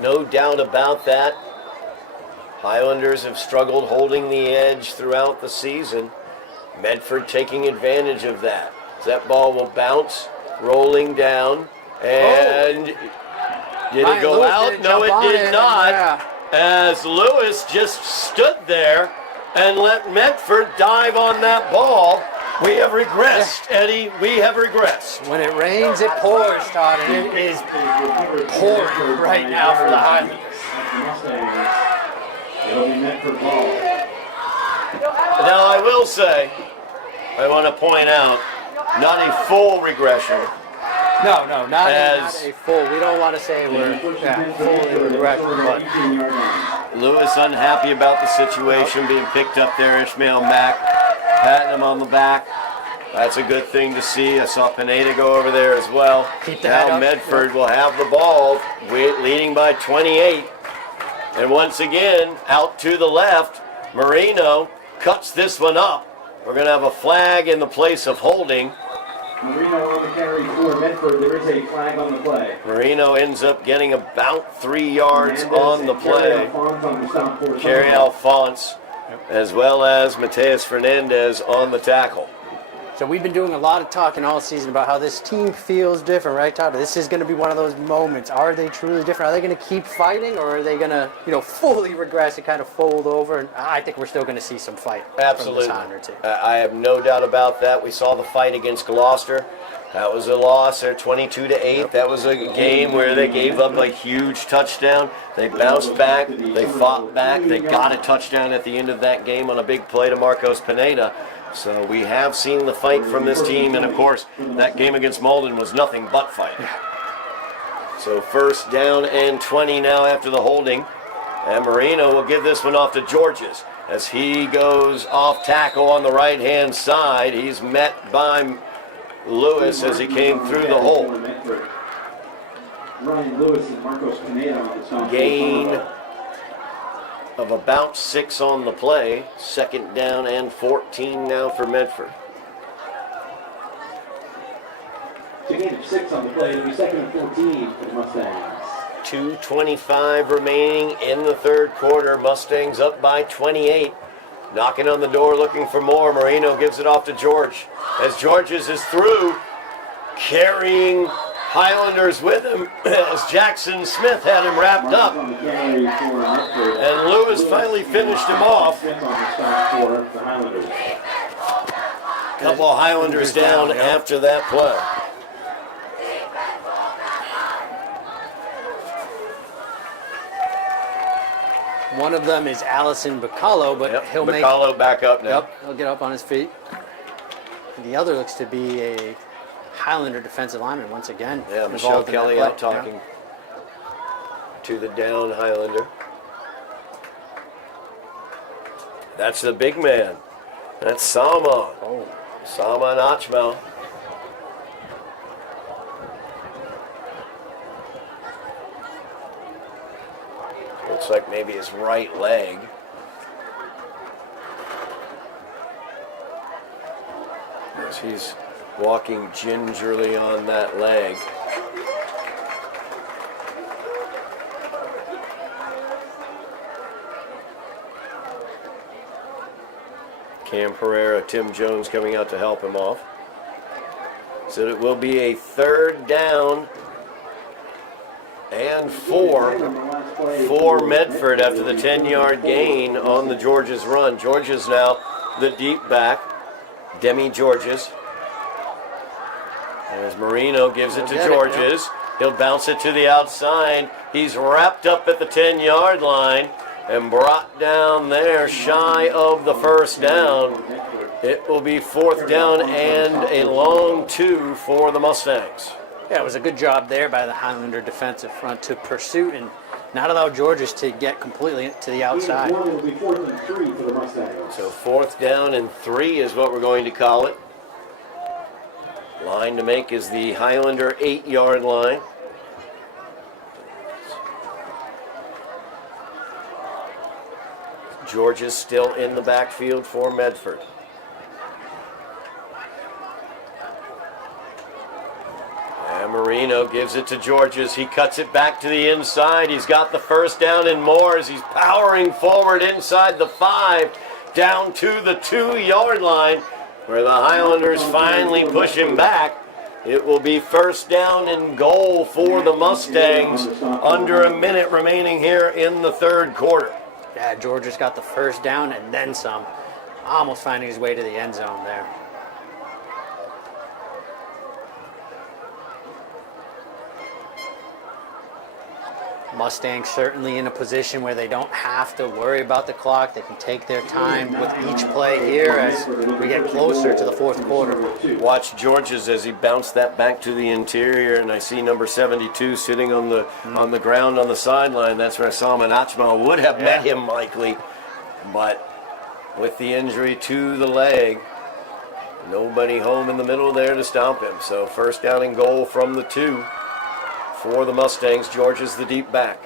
No doubt about that. Highlanders have struggled holding the edge throughout the season. Medford taking advantage of that. That ball will bounce, rolling down, and did it go out? No, it did not. Yeah. As Lewis just stood there and let Medford dive on that ball. We have regressed, Eddie. We have regressed. When it rains, it pours, Todd, and it is pouring right now for the Highlanders. It'll be Medford ball. Now, I will say, I want to point out, not a full regression. No, not a full. We don't want to say we're fully regression, but Lewis unhappy about the situation being picked up there. Ishmael Mack patting him on the back. That's a good thing to see. I saw Pineda go over there as well. Now Medford will have the ball, leading by 28. And once again, out to the left, Marino cuts this one up. We're going to have a flag in the place of holding. Marino on the carry for Medford. There is a flag on the play. Marino ends up getting about 3 yards on the play. Kerry Alphonse, as well as Mateus Fernandez on the tackle. So we've been doing a lot of talking all season about how this team feels different, right, Todd? This is going to be one of those moments. Are they truly different? Are they going to keep fighting, or are they going to, fully regress and kind of fold over? And I think we're still going to see some fight Absolutely. from this Highlander team. I have no doubt about that. We saw the fight against Gloucester. That was a loss there, 22-8. That was a game where they gave up a huge touchdown. They bounced back. They fought back. They got a touchdown at the end of that game on a big play to Marcos Pineda. So we have seen the fight from this team, and of course, that game against Malden was nothing but fight. So first down and 20 now after the holding. And Marino will give this one off to Georges as he goes off tackle on the right-hand side. He's met by Lewis as he came through the hole. Ryan Lewis and Marcos Pineda on the top. Gain of about 6 on the play. Second down and 14 now for Medford. So gain of 6 on the play. It'll be second and 14 for the Mustangs. 2:25 remaining in the third quarter. Mustangs up by 28. Knocking on the door looking for more. Marino gives it off to George. As Georges is through, carrying Highlanders with him as Jackson Smith had him wrapped up. And Lewis finally finished him off. Couple of Highlanders down after that play. One of them is Allison Bacallo, but he'll make... Bacallo back up now. Yep, he'll get up on his feet. And the other looks to be a Highlander defensive lineman once again. Yeah, Michelle Kelly out talking to the down Highlander. That's the big man. That's Salmon. Oh. Salmon Achmel. Looks like maybe his right leg. As he's walking gingerly on that leg. Cam Pereira, Tim Jones coming out to help him off. So it will be a third down and 4 for Medford after the 10-yard gain on the Georges run. Georges now the deep back. Demi Georges. As Marino gives it to Georges. He'll bounce it to the outside. He's wrapped up at the 10-yard line and brought down there shy of the first down. It will be fourth down and a long 2 for the Mustangs. Yeah, it was a good job there by the Highlander defensive front to pursue and not allow Georges to get completely to the outside. It'll be 4th and 3 for the Mustangs. So fourth down and 3 is what we're going to call it. Line to make is the Highlander 8-yard line. Georges still in the backfield for Medford. And Marino gives it to Georges. He cuts it back to the inside. He's got the first down and more as he's powering forward inside the 5, down to the 2-yard line, where the Highlanders finally push him back. It will be first down and goal for the Mustangs. Under a minute remaining here in the third quarter. Yeah, Georges got the first down and then some. Almost finding his way to the end zone there. Mustangs certainly in a position where they don't have to worry about the clock. They can take their time with each play here as we get closer to the fourth quarter. Watch Georges as he bounced that back to the interior, and I see number 72 sitting on the ground on the sideline. That's where Salman Achmal would have met him likely, but with the injury to the leg, nobody home in the middle there to stop him. So first down and goal from the 2. For the Mustangs. Georges the deep back.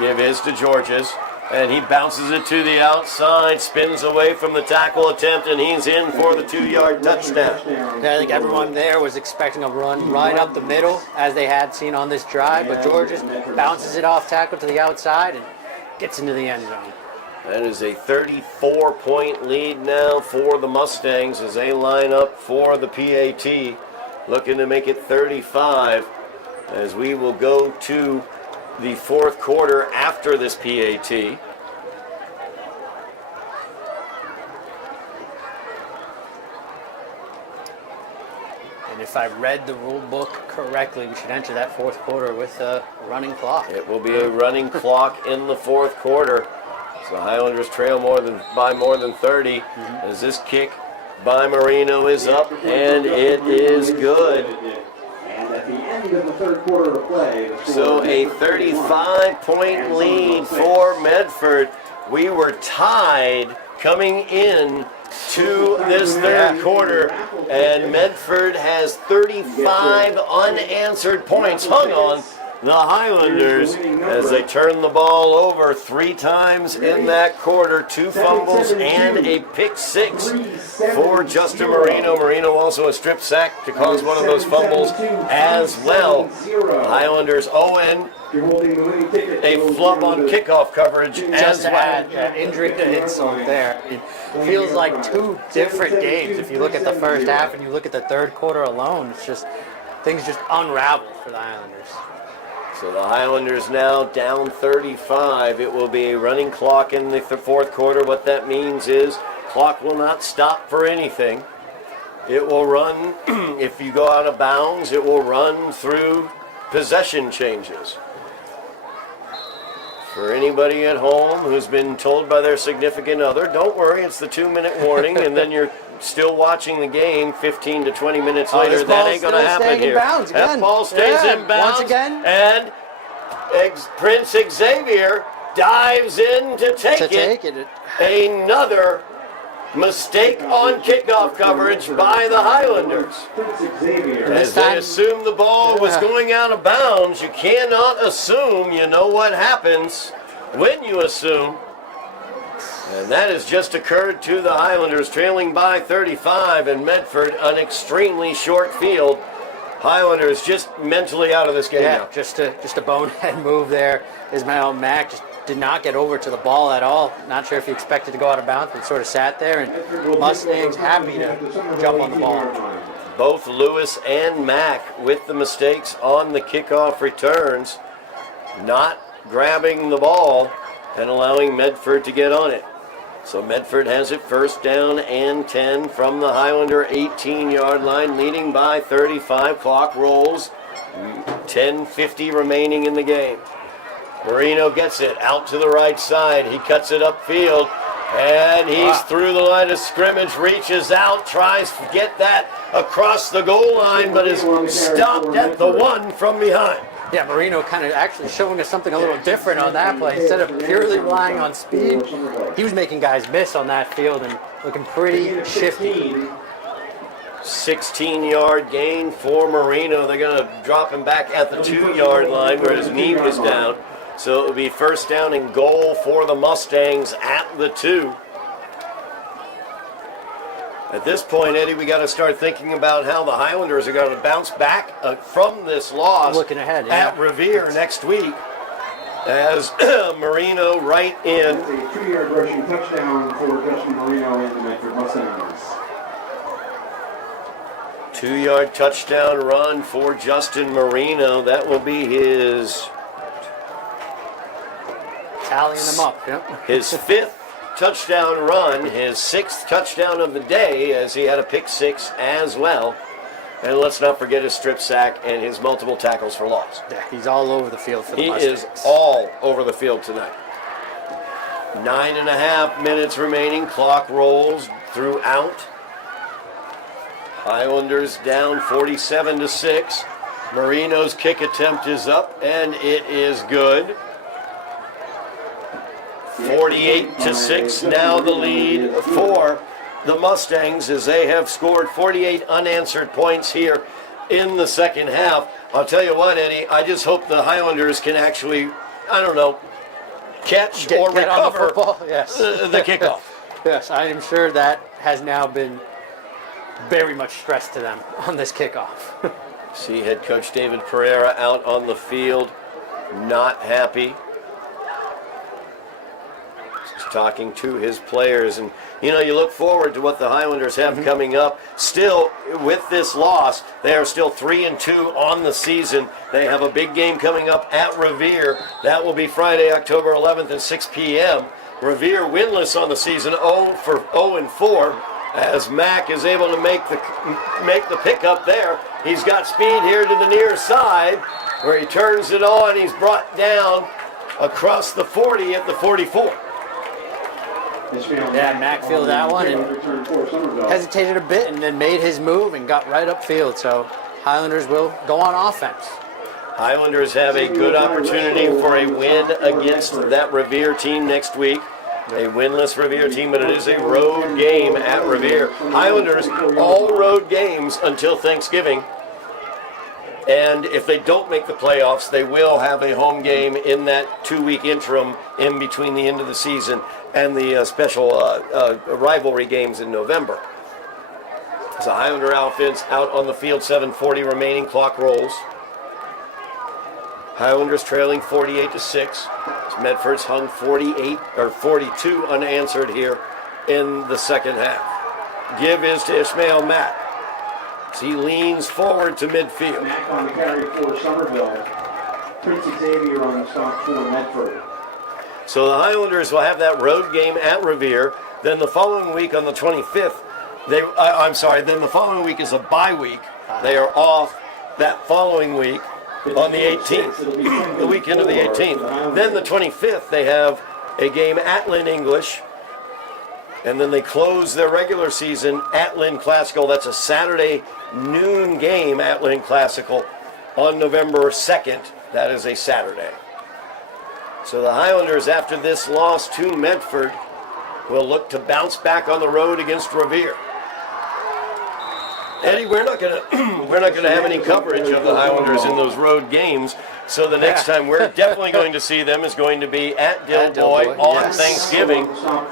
Give his to Georges, and he bounces it to the outside, spins away from the tackle attempt, and he's in for the 2-yard touchdown. I think everyone there was expecting a run right up the middle, as they had seen on this drive, but Georges bounces it off tackle to the outside and gets into the end zone. That is a 34-point lead now for the Mustangs as they line up for the PAT, looking to make it 35 as we will go to the fourth quarter after this PAT. And if I read the rule book correctly, we should enter that fourth quarter with a running clock. It will be a running clock in the fourth quarter. So Highlanders trail by more than 30 as this kick by Marino is up, and it is good. And at the end of the third quarter of play, So a 35-point lead for Medford. We were tied coming in to this third quarter, and Medford has 35 unanswered points hung on the Highlanders as they turn the ball over 3 times in that quarter, 2 fumbles and a pick 6 for Justin Marino. Marino also a strip sack to cause one of those fumbles as well. The Highlanders and a flub on kickoff coverage as Just to well. add injury to insult there. It feels like 2 different games. If you look at the first half and you look at the third quarter alone, it's just things just unravel for the Highlanders. So the Highlanders now down 35. It will be a running clock in the fourth quarter. What that means is clock will not stop for anything. It will run, if you go out of bounds, it will run through possession changes. For anybody at home who's been told by their significant other, don't worry, it's the 2-minute warning, and then you're still watching the game 15 to 20 minutes later. That ain't going to happen here. That ball stays in bounds. Once again. And Prince Xavier dives in to take it. Another mistake on kickoff coverage by the Highlanders. As they assumed the ball was going out of bounds, you cannot assume. You know what happens when you assume. And that has just occurred to the Highlanders, trailing by 35, and Medford an extremely short field. Highlanders just mentally out of this game now. Just a bonehead move there. Ismail Mack just did not get over to the ball at all. Not sure if he expected to go out of bounds, but sort of sat there, and Mustangs happy to jump on the ball. Both Lewis and Mack with the mistakes on the kickoff returns, not grabbing the ball and allowing Medford to get on it. So Medford has it first down and 10 from the Highlander 18-yard line, leading by 35. Clock rolls, 10:50 remaining in the game. Marino gets it out to the right side. He cuts it upfield, and he's through the line of scrimmage, reaches out, tries to get that across the goal line, but is stopped at the 1 from behind. Yeah, Marino kind of actually showing us something a little different on that play. Instead of purely relying on speed, he was making guys miss on that field and looking pretty shifty. 16-yard gain for Marino. They're going to drop him back at the 2-yard line where his knee was down. So it will be first down and goal for the Mustangs at the 2. At this point, Eddie, we got to start thinking about how the Highlanders are going to bounce back from this loss. Looking ahead, at Revere next week, as Marino right in. A 2-yard rushing touchdown for Justin Marino and the Medford Mustangs. 2-yard touchdown run for Justin Marino. That will be his tallying them up. Yep. His 5th touchdown run, his 6th touchdown of the day, as he had a pick 6 as well. And let's not forget his strip sack and his multiple tackles for loss. Yeah, he's all over the field for the Mustangs. He is all over the field tonight. 9.5 minutes remaining. Clock rolls throughout. Highlanders down 47-6. Marino's kick attempt is up, and it is good. 48-6 now the lead for the Mustangs as they have scored 48 unanswered points here in the second half. I'll tell you what, Eddie, I just hope the Highlanders can actually, catch or recover the kickoff. Yes, I am sure that has now been very much stressed to them on this kickoff. See head coach David Pereira out on the field, not happy. talking to his players. And, you know, you look forward to what the Highlanders have coming up. Still, with this loss, they are still 3-2 on the season. They have a big game coming up at Revere. That will be Friday, October 11th at 6 p.m. Revere winless on the season, 0-4. As Mack is able to make the pickup there. He's got speed here to the near side, where he turns it on. He's brought down across the 40 at the 44. Yeah, Mack fielded that one and hesitated a bit and then made his move and got right upfield. So Highlanders will go on offense. Highlanders have a good opportunity for a win against that Revere team next week. A winless Revere team, but it is a road game at Revere. Highlanders, all road games until Thanksgiving. And if they don't make the playoffs, they will have a home game in that 2-week interim in between the end of the season and the special rivalry games in November. So Highlander offense out on the field, 7:40 remaining, clock rolls. Highlanders trailing 48-6. Medford's hung 42 unanswered here in the second half. Give is to Ishmael Mack. He leans forward to midfield. Mack on the carry for Somerville. Prince Xavier on the stop for Medford. So the Highlanders will have that road game at Revere. Then the following week on the 25th, then the following week is a bye week. They are off that following week on the 18th, the weekend of the 18th. Then the 25th, they have a game at Lynn English. And then they close their regular season at Lynn Classical. That's a Saturday noon game at Lynn Classical on November 2nd. That is a Saturday. So the Highlanders, after this loss to Medford, will look to bounce back on the road against Revere. Eddie, we're not gonna have any coverage of the Highlanders in those road games. So the next time we're definitely going to see them is going to be at Dilboy on Thanksgiving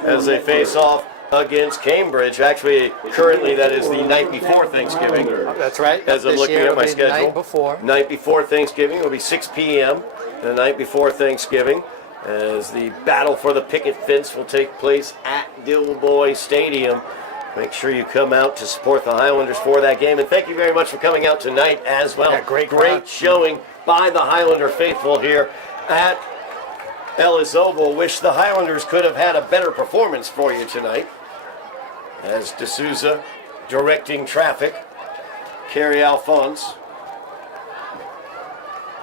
as they face off against Cambridge. Actually, currently that is the night before Thanksgiving. That's right. As I'm looking at my schedule. Night before Thanksgiving. It will be 6 p.m. the night before Thanksgiving, as the battle for the picket fence will take place at Dilboy Stadium. Make sure you come out to support the Highlanders for that game. And thank you very much for coming out tonight as well. Yeah, great showing by the Highlander faithful here at Ellis Oval. Wish the Highlanders could have had a better performance for you tonight. As D'Souza directing traffic. Kerry Alphonse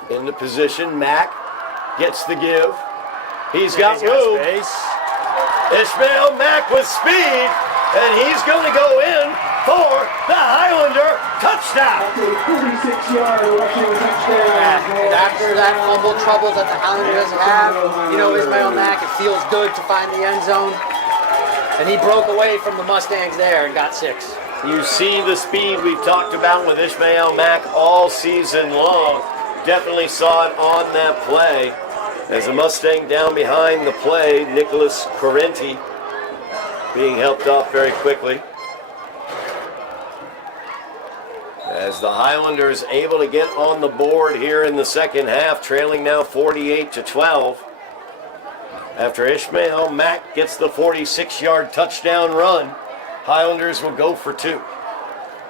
into position. Mack gets the give. He's got room. Ishmael Mack with speed. And he's going to go in for the Highlander touchdown. 46-yard rushing touchdown. And after that fumble trouble that the Highlanders have, you know, Ishmael Mack, it feels good to find the end zone. And he broke away from the Mustangs there and got 6. You see the speed we've talked about with Ishmael Mack all season long. Definitely saw it on that play. As the Mustang down behind the play, Nicholas Correnti being helped off very quickly. As the Highlanders able to get on the board here in the second half, trailing now 48-12. After Ishmael Mack gets the 46-yard touchdown run, Highlanders will go for 2. And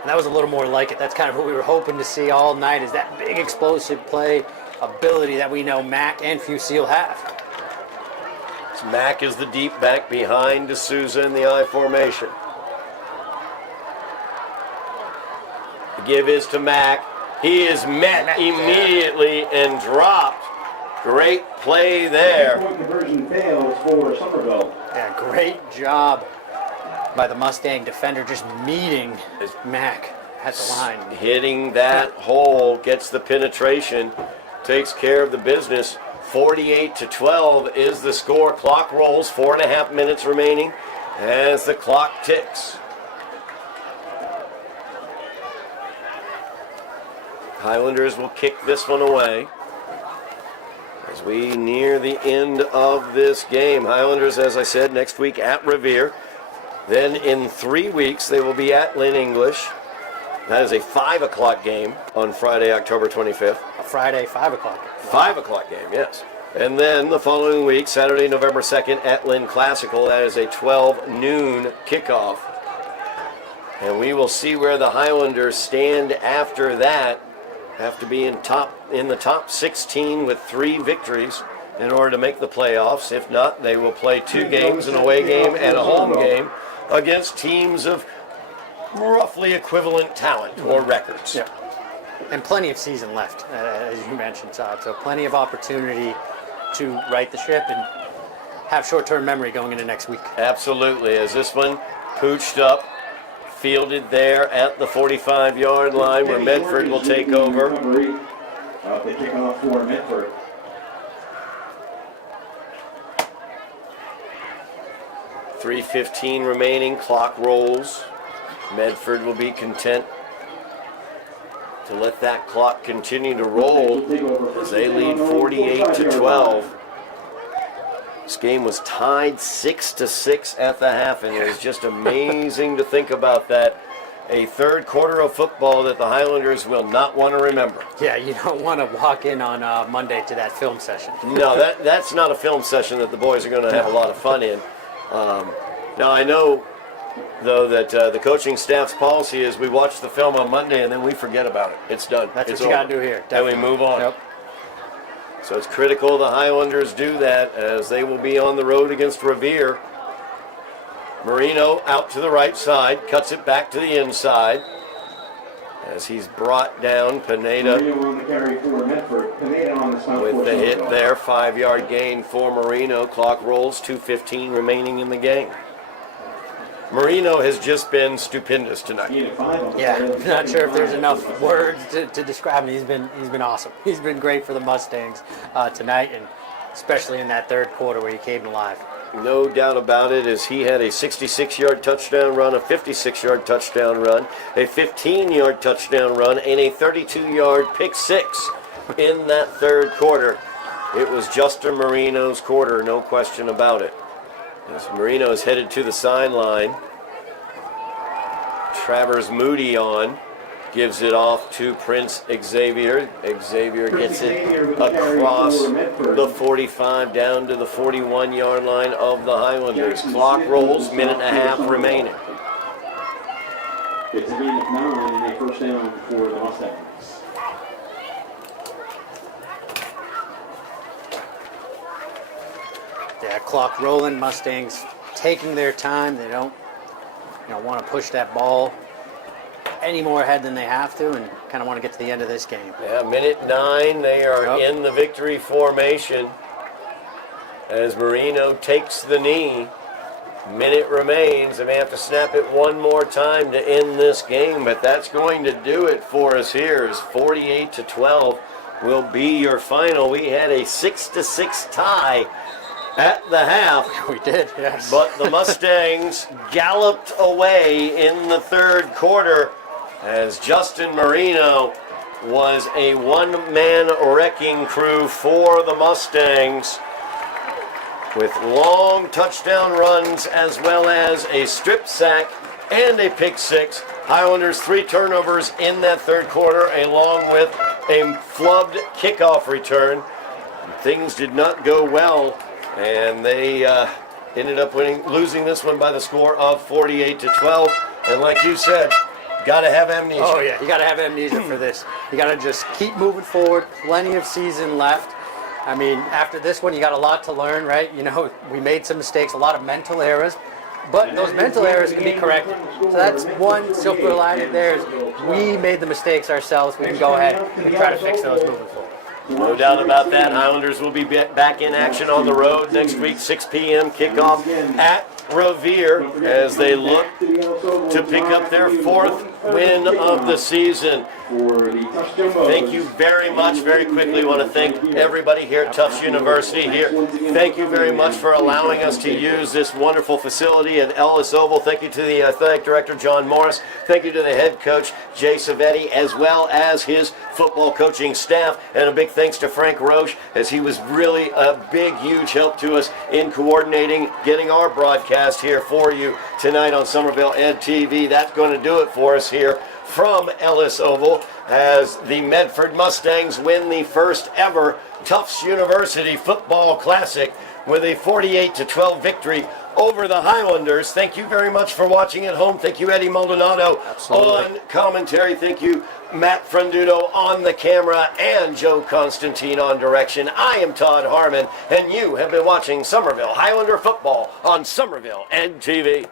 that was a little more like it. That's kind of what we were hoping to see all night, is that big explosive play ability that we know Mack and Fusil have. Mack is the deep back behind D'Souza in the I formation. The give is to Mack. He is met immediately and dropped. Great play there. Point conversion fails for Somerville. Yeah, great job by the Mustang defender, just meeting Mack at the line. Hitting that hole, gets the penetration, takes care of the business. 48-12 is the score. Clock rolls, 4.5 minutes remaining as the clock ticks. Highlanders will kick this one away as we near the end of this game. Highlanders, as I said, next week at Revere. Then in 3 weeks, they will be at Lynn English. That is a 5 o'clock game on Friday, October 25th. A Friday, 5 o'clock. 5 o'clock game, yes. And then the following week, Saturday, November 2nd, at Lynn Classical, that is a 12 noon kickoff. And we will see where the Highlanders stand after that. Have to be in the top 16 with 3 victories in order to make the playoffs. If not, they will play 2 games, an away game and a home game, against teams of roughly equivalent talent or records. Yeah. And plenty of season left, as you mentioned, Todd. So plenty of opportunity to right the ship and have short-term memory going into next week. Absolutely. As this one pooched up, fielded there at the 45-yard line where Medford will take over. They kick off for Medford. .3:15 remaining, clock rolls. Medford will be content to let that clock continue to roll as they lead 48-12. This game was tied 6-6 at the half, and it was just amazing to think about that. A third quarter of football that the Highlanders will not want to remember. Yeah, you don't want to walk in on Monday to that film session. No, that's not a film session that the boys are going to have a lot of fun in. Now, I know, though, that the coaching staff's policy is we watch the film on Monday and then we forget about it. It's done. That's it's what you over. got to do here. And we move on. Yep. So it's critical the Highlanders do that as they will be on the road against Revere. Marino out to the right side, cuts it back to the inside as he's brought down Pineda with the hit there. 5-yard gain for Marino. Clock rolls, 2:15 remaining in the game. Marino has just been stupendous tonight. Yeah, not sure if there's enough words to describe him. He's been awesome. He's been great for the Mustangs tonight, and especially in that third quarter where he came alive. No doubt about it, as he had a 66-yard touchdown run, a 56-yard touchdown run, a 15-yard touchdown run, and a 32-yard pick six in that third quarter. It was Justin Marino's quarter, no question about it. As Marino is headed to the sideline, Travers Moody gives it off to Prince Xavier. Xavier gets it across the 45 down to the 41-yard line of the Highlanders. Clock rolls, minute and a half remaining. It's a gain of 9 and a first down for the Mustangs. Yeah, clock rolling. Mustangs taking their time. They don't want to push that ball any more ahead than they have to, and kind of want to get to the end of this game. Yeah, minute 9. They are in the victory formation as Marino takes the knee. Minute remains. They may have to snap it one more time to end this game, but that's going to do it for us here. As 48-12 will be your final. We had a 6-6 tie at the half. We did, yes. But the Mustangs galloped away in the third quarter as Justin Marino was a one-man wrecking crew for the Mustangs with long touchdown runs as well as a strip sack and a pick six. Highlanders 3 turnovers in that third quarter along with a flubbed kickoff return. Things did not go well, and they ended up losing this one by the score of 48-12. And like you said, got to have amnesia. Oh, yeah, you got to have amnesia for this. You got to just keep moving forward. Plenty of season left. I mean, after this one, you got a lot to learn, right? You know, we made some mistakes, a lot of mental errors, but those mental errors can be corrected. So that's one silver lining there is we made the mistakes ourselves. We can go ahead and try to fix those moving forward. No doubt about that. Highlanders will be back in action on the road next week, 6 p.m. kickoff at Revere as they look to pick up their 4th win of the season. Thank you very much. Very quickly, want to thank everybody here at Tufts University here. Thank you very much for allowing us to use this wonderful facility at Ellis Oval. Thank you to the athletic director, John Morris. Thank you to the head coach, Jay Savetti, as well as his football coaching staff. And a big thanks to Frank Roche, as he was really a big, huge help to us in coordinating, getting our broadcast here for you tonight on Somerville Ed TV. That's going to do it for us here from Ellis Oval as the Medford Mustangs win the first ever Tufts University Football Classic with a 48-12 victory over the Highlanders. Thank you very much for watching at home. Thank you, Eddy Maldonado, on commentary. Thank you, Matt Frandudo on the camera, and Joe Constantine on direction. I am Todd Harmon, and you have been watching Somerville Highlander football on Somerville NTV.